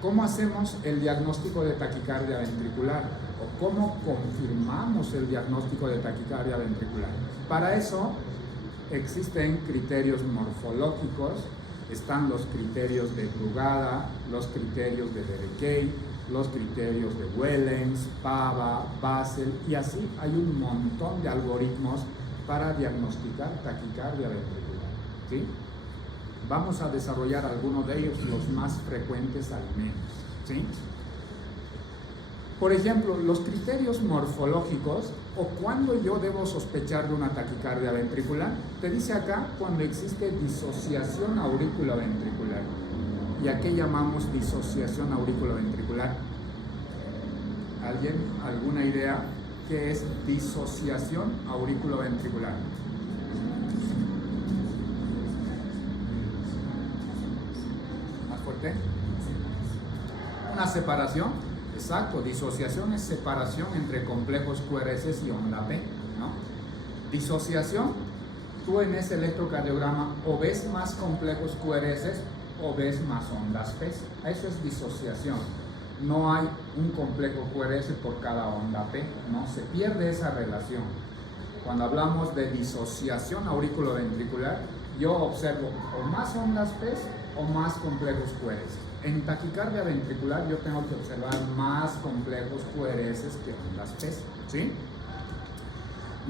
¿Cómo hacemos el diagnóstico de taquicardia ventricular? ¿O cómo confirmamos el diagnóstico de taquicardia ventricular? Para eso existen criterios morfológicos, están los criterios de Brugada, los criterios de Derecay, los criterios de Wellens, Pava, Basel, y así hay un montón de algoritmos para diagnosticar taquicardia ventricular, ¿sí? Vamos a desarrollar algunos de ellos, los más frecuentes al menos, ¿sí? Por ejemplo, los criterios morfológicos o cuando yo debo sospechar de una taquicardia ventricular, te dice acá cuando existe disociación auriculoventricular. ¿Y a qué llamamos disociación auriculoventricular? ¿Alguien? ¿Alguna idea? ¿Qué es disociación auriculoventricular? ¿Más fuerte? Una separación. Exacto, disociación es separación entre complejos QRS y onda P, ¿no? Disociación, tú en ese electrocardiograma o ves más complejos QRS o ves más ondas P. Eso es disociación. No hay un complejo QRS por cada onda P, ¿no? Se pierde esa relación. Cuando hablamos de disociación auriculoventricular, yo observo o más ondas P o más complejos QRS. En taquicardia ventricular yo tengo que observar más complejos QRS que ondas P, ¿sí?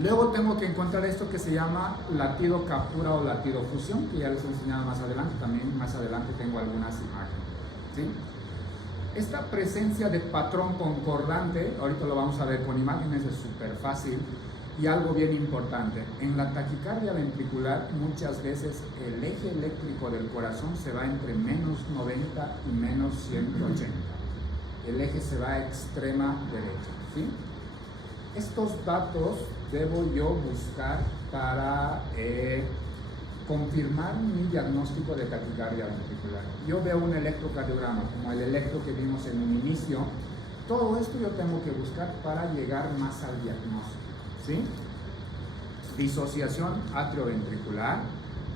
Luego tengo que encontrar esto que se llama latido captura o latido fusión, que ya les he enseñado más adelante. También más adelante tengo algunas imágenes, ¿sí? Esta presencia de patrón concordante, ahorita lo vamos a ver con imágenes, es súper fácil. Y algo bien importante, en la taquicardia ventricular muchas veces el eje eléctrico del corazón se va entre menos 90 y menos 180. El eje se va a extrema derecha, ¿sí? Estos datos debo yo buscar para confirmar mi diagnóstico de taquicardia ventricular. Yo veo un electrocardiograma, como el electro que vimos en un inicio. Todo esto yo tengo que buscar para llegar más al diagnóstico, ¿sí? Disociación atrioventricular,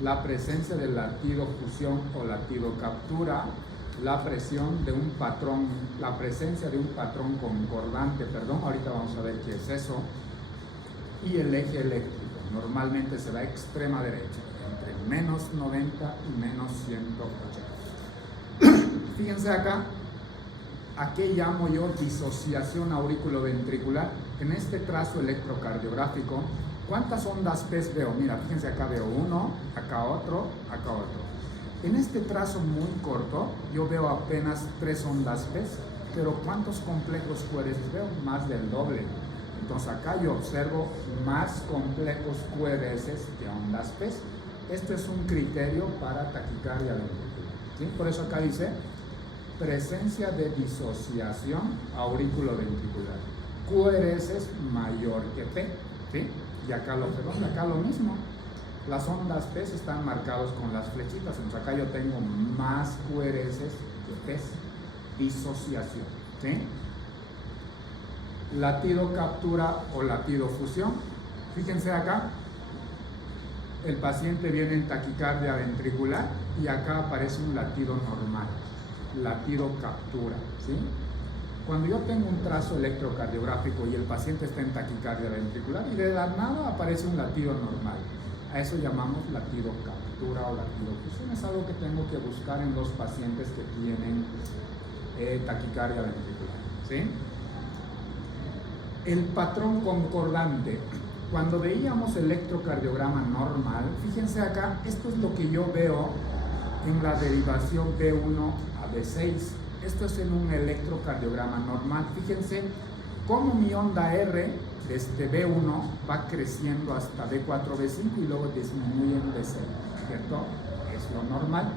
la presencia de latido fusión o latido captura, la presencia de un patrón concordante, ahorita vamos a ver qué es eso, y el eje eléctrico, normalmente se va a extrema derecha, entre menos 90 y menos 180. Fíjense acá, ¿a qué llamo yo disociación auriculoventricular? En este trazo electrocardiográfico, ¿cuántas ondas P veo? Mira, fíjense, acá veo uno, acá otro, acá otro. En este trazo muy corto, yo veo apenas 3 ondas P, pero ¿cuántos complejos QRS veo? Más del doble. Entonces acá yo observo más complejos QRS que ondas P. Este es un criterio para taquicardia ventricular, ¿sí? Por eso acá dice presencia de disociación aurículo-ventricular. QRS es mayor que P, ¿sí? Y acá lo observamos, acá lo mismo. Las ondas P están marcados con las flechitas, entonces acá yo tengo más QRS que P. Disociación, ¿sí? Latido captura o latido fusión. Fíjense acá, el paciente viene en taquicardia ventricular y acá aparece un latido normal, latido captura, ¿sí? Cuando yo tengo un trazo electrocardiográfico y el paciente está en taquicardia ventricular y de la nada aparece un latido normal, a eso llamamos latido captura o latido fusión. Es algo que tengo que buscar en los pacientes que tienen taquicardia ventricular, ¿sí? El patrón concordante. Cuando veíamos electrocardiograma normal, fíjense acá, esto es lo que yo veo en la derivación B1 a B6. Esto es en un electrocardiograma normal. Fíjense cómo mi onda R desde B1 va creciendo hasta B4, B5 y luego disminuye en B6, ¿cierto? Es lo normal.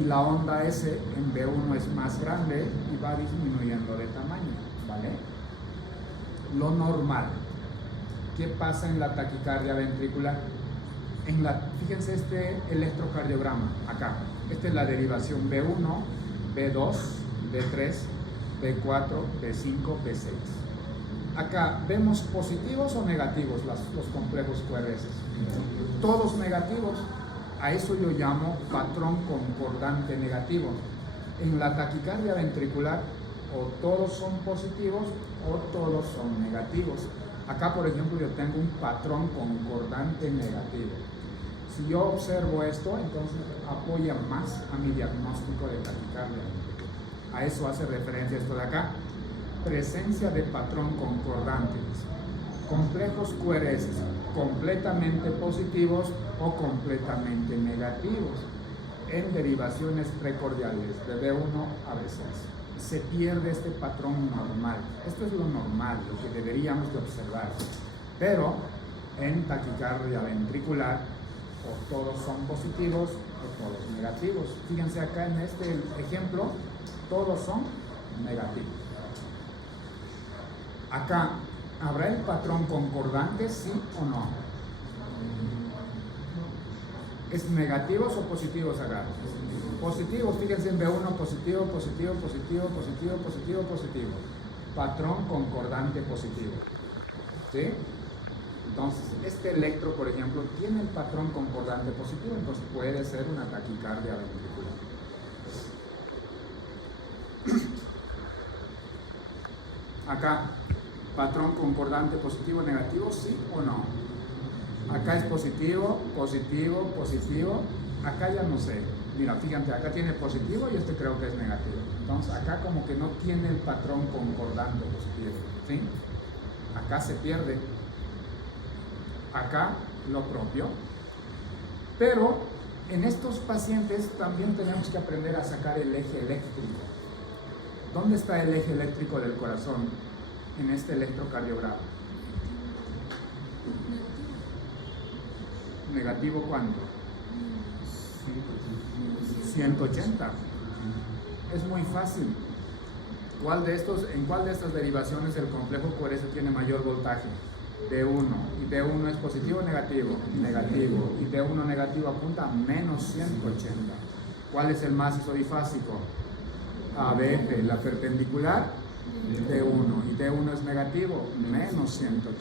Y la onda S en B1 es más grande y va disminuyendo de tamaño, ¿vale? Lo normal. ¿Qué pasa en la taquicardia ventricular? Fíjense este electrocardiograma acá. Esta es la derivación B1, B2, B3, B4, B5, B6. Acá vemos positivos o negativos los complejos QRS. Todos negativos. A eso yo llamo patrón concordante negativo. En la taquicardia ventricular o todos son positivos o todos son negativos. Acá, por ejemplo, yo tengo un patrón concordante negativo. Si yo observo esto, entonces apoya más a mi diagnóstico de taquicardia. A eso hace referencia esto de acá. Presencia de patrón concordante. Complejos QRS, completamente positivos o completamente negativos, en derivaciones precordiales de B1 a B6. Se pierde este patrón normal. Esto es lo normal, lo que deberíamos de observar. Pero en taquicardia ventricular, o todos son positivos o todos negativos. Fíjense acá en este ejemplo, todos son negativos. Acá, ¿habrá el patrón concordante, sí o no? ¿Es negativos o positivos acá? Positivos, fíjense en B1, positivo, positivo, positivo, positivo, positivo, positivo. Patrón concordante positivo. ¿Sí? Entonces, este electro, por ejemplo, tiene el patrón concordante positivo, entonces puede ser una taquicardia ventricular. Acá, patrón concordante positivo, negativo, sí o no. Acá es positivo, positivo, positivo. Acá ya no sé. Mira, fíjate, acá tiene positivo y este creo que es negativo. Entonces acá como que no tiene el patrón concordante positivo, ¿sí? Acá se pierde. Acá lo propio. Pero en estos pacientes también tenemos que aprender a sacar el eje eléctrico. ¿Dónde está el eje eléctrico del corazón en este electrocardiograma? ¿Negativo cuánto? 180. Es muy fácil. ¿En cuál de estas derivaciones el complejo QRS tiene mayor voltaje? D1. ¿Y D1 es positivo o negativo? Negativo. ¿Y D1 negativo apunta a menos 180? ¿Cuál es el más isodifásico? ABF. La perpendicular, D1. ¿Y D1 es negativo? Menos 180.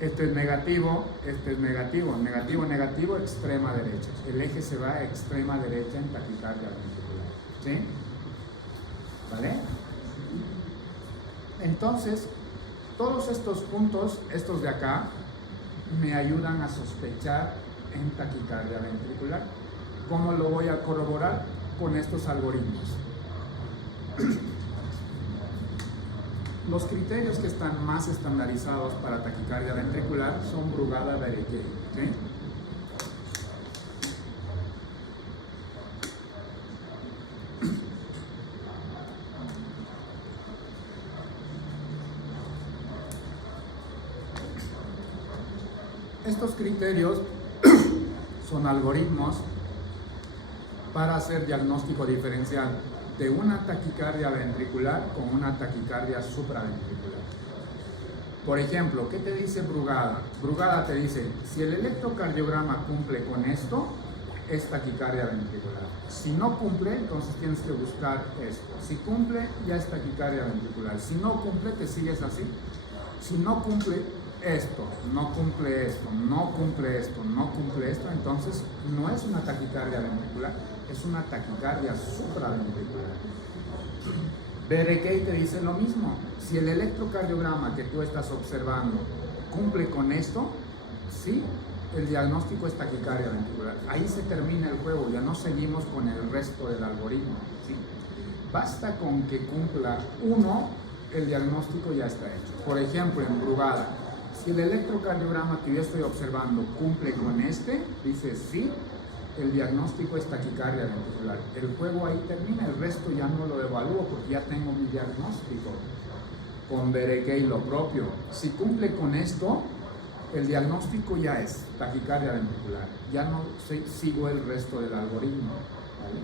Este es negativo, este es negativo, negativo, negativo, extrema derecha. El eje se va a extrema derecha en taquicardia ventricular. ¿Sí? ¿Vale? Entonces, todos estos puntos, estos de acá, me ayudan a sospechar en taquicardia ventricular. ¿Cómo lo voy a corroborar? Con estos algoritmos. Los criterios que están más estandarizados para taquicardia ventricular son Brugada-Vereyte, ¿sí? Estos criterios son algoritmos para hacer diagnóstico diferencial de una taquicardia ventricular con una taquicardia supraventricular. Por ejemplo, ¿qué te dice Brugada? Brugada te dice, si el electrocardiograma cumple con esto, es taquicardia ventricular. Si no cumple, entonces tienes que buscar esto. Si cumple, ya es taquicardia ventricular. Si no cumple, te sigues así. Si no cumple esto, no cumple esto, no cumple esto, no cumple esto, entonces no es una taquicardia ventricular, es una taquicardia supraventricular. Berekei te dice lo mismo. Si el electrocardiograma que tú estás observando cumple con esto, sí, el diagnóstico es taquicardia ventricular. Ahí se termina el juego, ya no seguimos con el resto del algoritmo, ¿sí? Basta con que cumpla uno, el diagnóstico ya está hecho. Por ejemplo, en Brugada, si el electrocardiograma que yo estoy observando cumple con este, dice sí, el diagnóstico es taquicardia ventricular. El juego ahí termina, el resto ya no lo evalúo porque ya tengo mi diagnóstico. Con Berekei lo propio. Si cumple con esto, el diagnóstico ya es taquicardia ventricular. Ya no sigo el resto del algoritmo, ¿vale?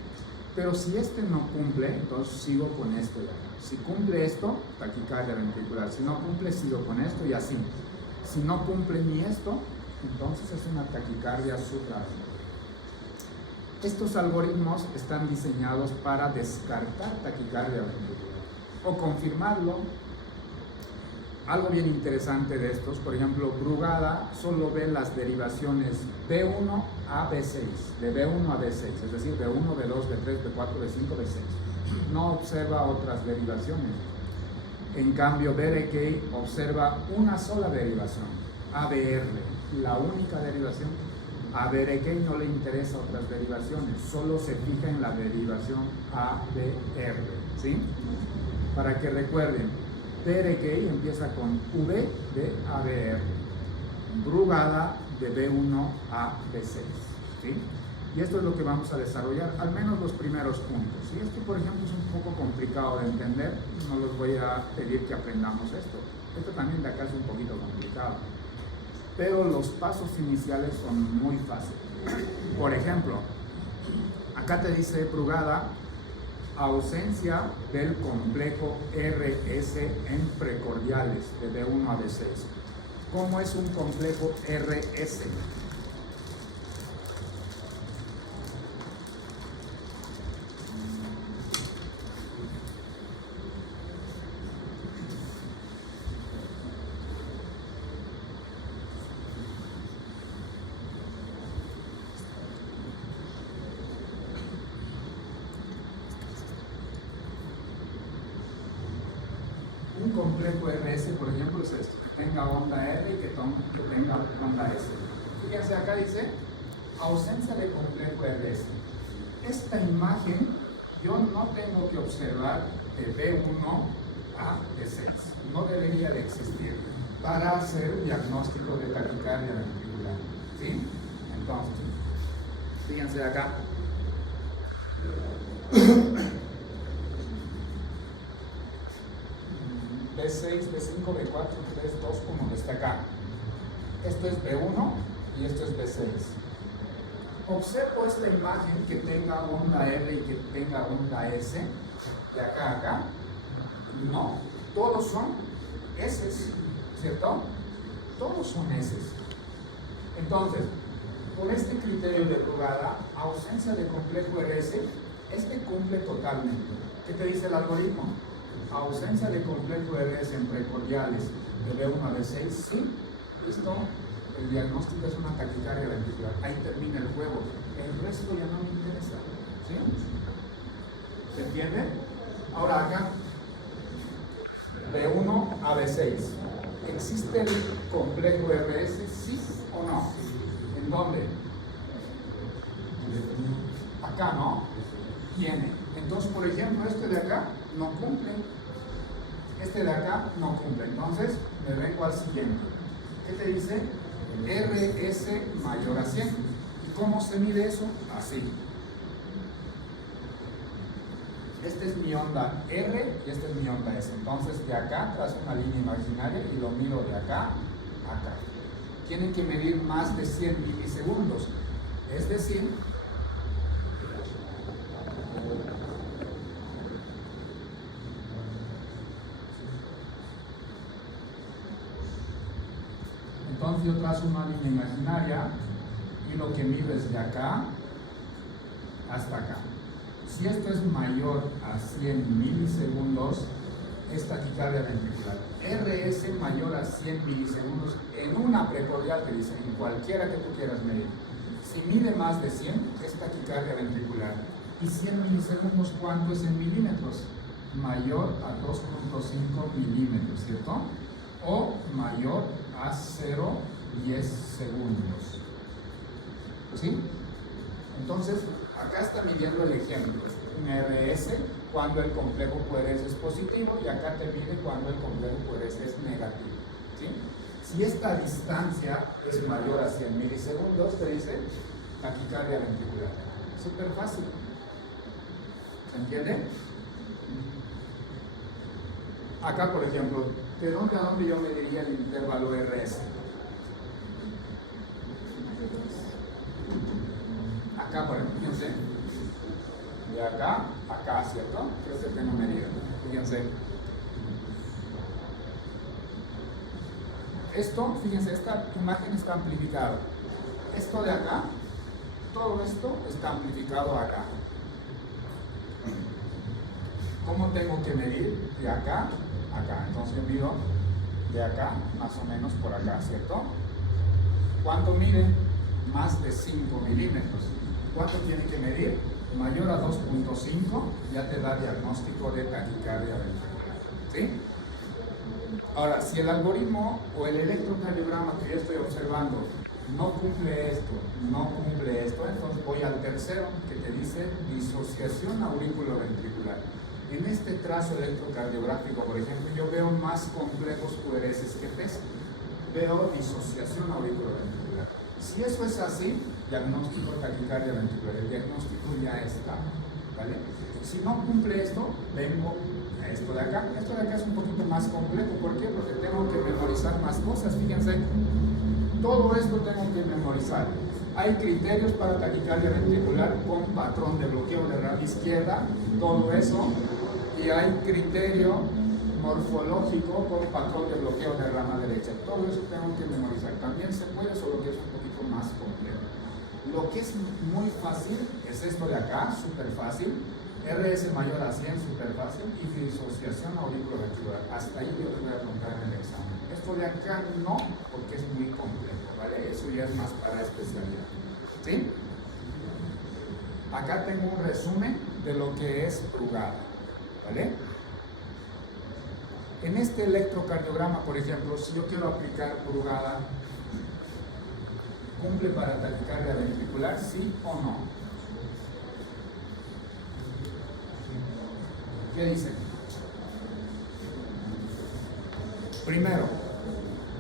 Pero si este no cumple, entonces sigo con esto ya. Si cumple esto, taquicardia ventricular. Si no cumple, sigo con esto y así. Si no cumple ni esto, entonces es una taquicardia supraventricular. Estos algoritmos están diseñados para descartar taquicardia ventricular o confirmarlo. Algo bien interesante de estos, por ejemplo, Brugada solo ve las derivaciones B1 a B6, de B1 a B6, es decir, B1, B2, B3, B4, B5, B6. No observa otras derivaciones. En cambio, Berekei observa una sola derivación, ABR, la única derivación. A Berekei no le interesa otras derivaciones, solo se fija en la derivación ABR, ¿sí? Para que recuerden, Berekei empieza con V de ABR, Brugada de B1 a B6, ¿sí? Y esto es lo que vamos a desarrollar, al menos los primeros puntos. Y esto, por ejemplo, es un poco complicado de entender, no les voy a pedir que aprendamos esto. Esto también de acá es un poquito complicado, pero los pasos iniciales son muy fáciles. Por ejemplo, acá te dice Brugada, ausencia del complejo RS en precordiales de B1 a B6. ¿Cómo es un complejo RS? Un complejo RS, por ejemplo, es esto, que tenga onda R y que tenga onda S. Fíjense, acá dice ausencia de complejo RS. Esta imagen yo no tengo que observar de B1 a B6, no debería de existir para hacer un diagnóstico de taquicardia ventricular, ¿sí? Entonces, fíjense acá. B6, B5, B4, 3, 2, 1, está acá. Esto es B1 y esto es B6. Observo esta imagen que tenga onda R y que tenga onda S, de acá a acá. No, todos son S, ¿cierto? Todos son S. Entonces, por este criterio de Brugada, ausencia de complejo RS, este cumple totalmente. ¿Qué te dice el algoritmo? Ausencia de complejo RS en precordiales de B1 a B6, sí, listo, el diagnóstico es una taquicardia ventricular, ahí termina el juego, el resto ya no me interesa, ¿sí? ¿Se entiende? Ahora acá, B1 a B6, ¿existe el complejo RS, sí o no? ¿En dónde? Acá, ¿no? Tiene. Entonces, por ejemplo, este de acá no cumple. Este de acá no cumple. Entonces, me vengo al siguiente. ¿Qué te dice? RS mayor a 100. ¿Y cómo se mide eso? Así. Esta es mi onda R y esta es mi onda S. Entonces, de acá trazo una línea imaginaria y lo mido de acá a acá. tienen que medir más de 100 milisegundos. Es decir, entonces yo trazo una línea imaginaria y lo que mido es de acá hasta acá. Si esto es mayor a 100 milisegundos, es taquicardia ventricular. RS mayor a 100 milisegundos en una precordial, te dice, en cualquiera que tú quieras medir. Si mide más de 100, es taquicardia ventricular. ¿Y 100 milisegundos cuánto es en milímetros? Mayor a 2.5 milímetros, ¿cierto? O mayor a 0,10 segundos. ¿Sí? Entonces, acá está midiendo el ejemplo. Un RS cuando el complejo QRS es positivo y acá te mide cuando el complejo QRS es negativo. ¿Sí? Si esta distancia es mayor a 100 milisegundos, te dice taquicardia ventricular. Súper fácil. ¿Se entiende? Acá, por ejemplo, ¿de dónde a dónde yo mediría el intervalo RS? Acá, por ejemplo, fíjense. De acá a acá, ¿cierto? Creo que tengo medida. Fíjense. Esto, fíjense, esta imagen está amplificada. Esto de acá, todo esto está amplificado acá. ¿Cómo tengo que medir? De acá a acá. Entonces yo mido de acá, más o menos por acá, ¿cierto? ¿Cuánto mide? Más de 5 milímetros. ¿Cuánto tiene que medir? Mayor a 2.5, ya te da diagnóstico de taquicardia ventricular. ¿Sí? Ahora, si el algoritmo o el electrocardiograma que yo estoy observando no cumple esto, entonces voy al tercero que te dice disociación auriculoventricular. En este trazo electrocardiográfico, por ejemplo, yo veo más complejos QRS que TES. Veo disociación auriculoventricular. Si eso es así, diagnóstico taquicardia ventricular, el diagnóstico ya está, ¿vale? Si no cumple esto, vengo a esto de acá. Esto de acá es un poquito más complejo. ¿Por qué? Porque tengo que memorizar más cosas. Fíjense, todo esto tengo que memorizar. Hay criterios para taquicardia ventricular con patrón de bloqueo de rama izquierda, todo eso, y hay criterio morfológico con patrón de bloqueo de rama derecha. Todo eso tengo que memorizar. También se puede, solo que es un poquito más complejo. Lo que es muy fácil es esto de acá, súper fácil. RS mayor a 100, súper fácil. Y disociación auriculoventricular. Hasta ahí yo les voy a contar en el examen. Esto de acá no, porque es muy complejo, ¿vale? Eso ya es más para especialidad. ¿Sí? Acá tengo un resumen de lo que es Brugada, ¿vale? En este electrocardiograma, por ejemplo, si yo quiero aplicar Brugada, ¿cumple para taquicardia ventricular, sí o no? ¿Qué dicen? Primero,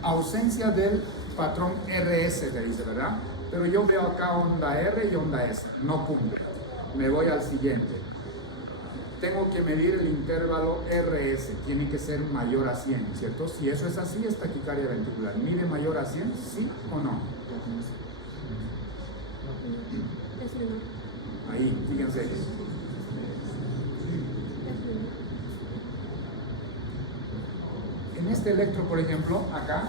ausencia del patrón RS, te dice, ¿verdad? Pero yo veo acá onda R y onda S, no cumple. Me voy al siguiente. Tengo que medir el intervalo RS, tiene que ser mayor a 100, ¿cierto? Si eso es así, es taquicardia ventricular. ¿Mide mayor a 100, sí o no? Ahí, fíjense. En este electro, por ejemplo, acá,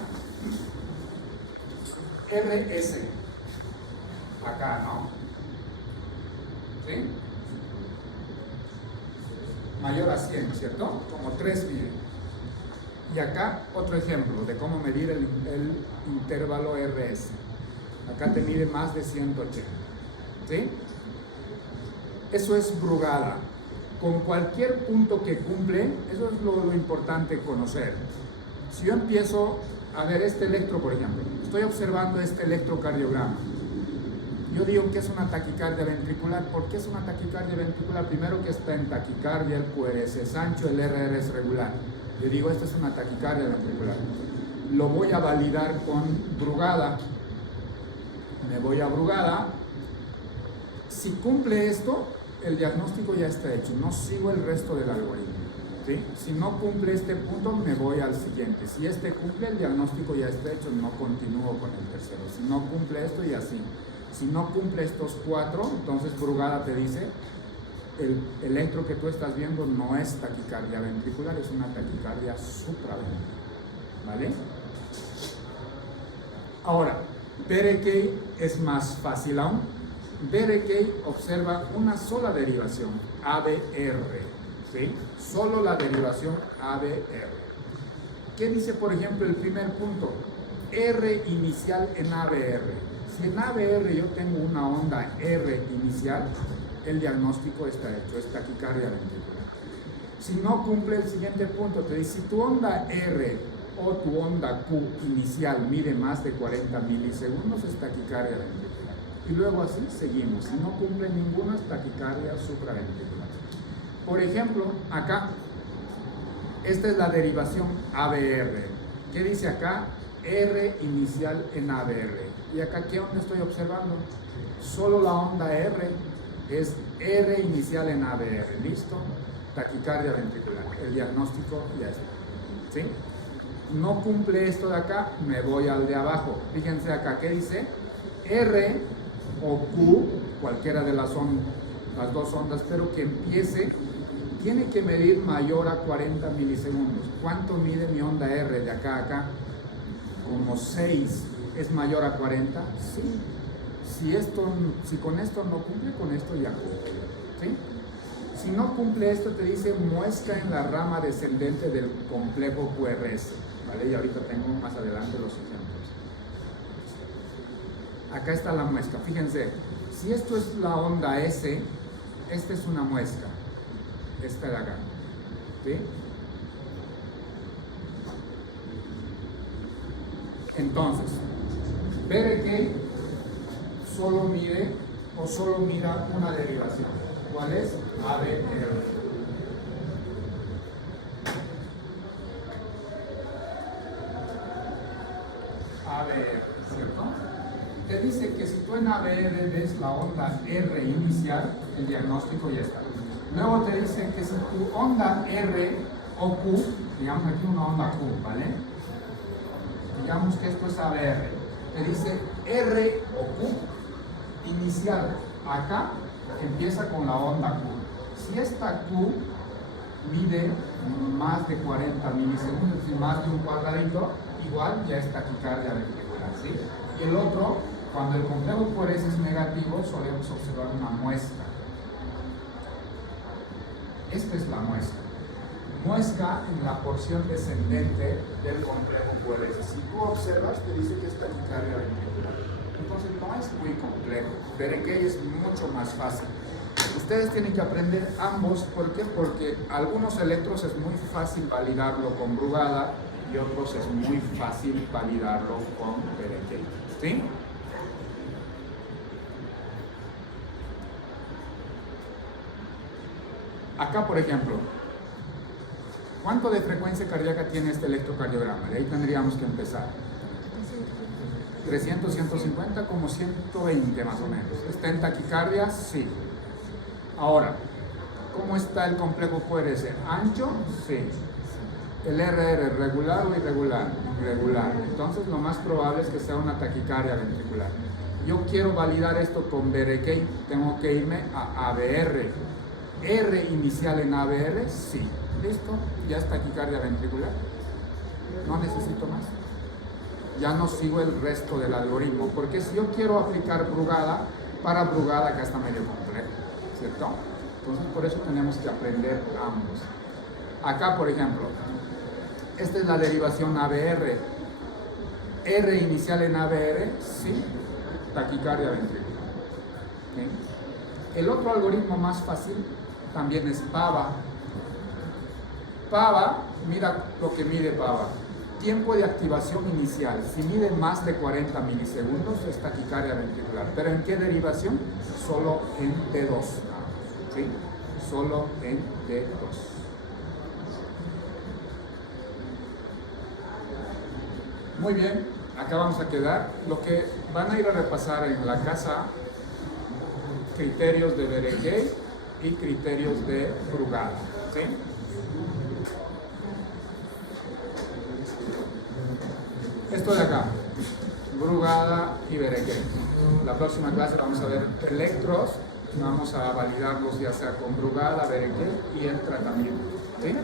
RS, acá, ¿no? ¿Sí? Mayor a 100, ¿cierto? Como 3 mide. Y acá otro ejemplo de cómo medir el intervalo RS. Acá te mide más de 180. ¿Sí? Eso es Brugada. Con cualquier punto que cumple, eso es lo importante conocer. Si yo empiezo a ver este electro, por ejemplo, estoy observando este electrocardiograma. Yo digo que es una taquicardia ventricular. ¿Por qué es una taquicardia ventricular? Primero que está en taquicardia, el QRS es ancho, el RR es regular. Yo digo, esto es una taquicardia ventricular. Lo voy a validar con Brugada. Me voy a Brugada. Si cumple esto, el diagnóstico ya está hecho. No sigo el resto del algoritmo. ¿Ok? ¿sí? Si no cumple este punto, me voy al siguiente. Si este cumple, el diagnóstico ya está hecho, no continúo con el tercero. Si no cumple esto, y así. Si no cumple estos 4, entonces Brugada te dice, el electro que tú estás viendo no es taquicardia ventricular, es una taquicardia supraventricular. ¿Vale? Ahora, Berekei es más fácil aún. Berekei observa una sola derivación, ABR, ¿sí? Solo la derivación ABR. ¿Qué dice, por ejemplo, el primer punto? R inicial en ABR. Si en ABR yo tengo una onda R inicial, el diagnóstico está hecho, es taquicardia ventricular. Si no cumple el siguiente punto, te dice, si tu onda R o tu onda Q inicial mide más de 40 milisegundos, es taquicardia ventricular. Y luego así seguimos. Si no cumple ninguna, es taquicardia supraventricular. Por ejemplo, acá, esta es la derivación ABR. ¿Qué dice acá? R inicial en ABR. ¿Y acá qué onda estoy observando? Solo la onda R es R inicial en ABR. ¿Listo? Taquicardia ventricular. El diagnóstico ya está. ¿Sí? No cumple esto de acá, me voy al de abajo. Fíjense acá, ¿qué dice? R o Q, cualquiera de las dos ondas, pero que empiece, tiene que medir mayor a 40 milisegundos. ¿Cuánto mide mi onda R de acá a acá? Como 6. ¿Es mayor a 40? Sí. Si con esto no cumple, con esto ya cumple. ¿Sí? Si no cumple esto, te dice muesca en la rama descendente del complejo QRS. ¿Vale? Y ahorita tengo más adelante los ejemplos. Acá está la muesca. Fíjense, si esto es la onda S, esta es una muesca. Esta de acá. ¿Sí? Entonces, Berekei solo mide o solo mira una derivación. ¿Cuál es? ABR. ABR, ¿cierto? Te dice que si tú en ABR ves la onda R inicial, el diagnóstico ya está. Luego te dice que si tu onda R o Q, digamos aquí una onda Q, ¿vale? Digamos que esto es ABR. Te dice R o Q inicial. Acá empieza con la onda Q. Si esta Q mide más de 40 milisegundos y más de un cuadradito, igual ya es taquicardia ventricular, ¿sí? Y el otro, cuando el complejo QRS es negativo, solemos observar una muesca. Esta es la muesca. Muesca en la porción descendente del complejo QRS. Si tú observas, te dice que es taquicardia ventricular. Entonces no es muy complejo. Berekei es mucho más fácil. Ustedes tienen que aprender ambos. ¿Por qué? Porque algunos electros es muy fácil validarlo con Brugada y otros es muy fácil validarlo con Berekei. ¿Sí? Acá, por ejemplo, ¿cuánto de frecuencia cardíaca tiene este electrocardiograma? De ahí tendríamos que empezar. 300, 150, como 120 más o menos. ¿Está en taquicardia? Sí. Ahora, ¿cómo está el complejo QRS? ¿Ancho? Sí. ¿El RR regular o irregular? Regular. Entonces lo más probable es que sea una taquicardia ventricular. Yo quiero validar esto con Berekei, tengo que irme a ABR. R inicial en ABR, sí. ¿Listo? Ya es taquicardia ventricular. No necesito más. Ya no sigo el resto del algoritmo, porque si yo quiero aplicar Brugada, para Brugada acá está medio complejo, ¿cierto? Entonces por eso tenemos que aprender ambos. Acá, por ejemplo, esta es la derivación ABR. R inicial en ABR, sí, taquicardia ventricular. ¿Sí? El otro algoritmo más fácil también es PAVA. PAVA, mira lo que mide PAVA. Tiempo de activación inicial. Si mide más de 40 milisegundos, es taquicardia ventricular. ¿Pero en qué derivación? Solo en T2. ¿Sí? Solo en T2. Muy bien, acá vamos a quedar. Lo que van a ir a repasar en la casa, criterios de Berekei y criterios de Brugada. ¿Sí? esto de acá, Brugada y Berekhet. La próxima clase vamos a ver electros, vamos a validarlos ya sea con Brugada, Berekhet y el tratamiento. ¿Sí?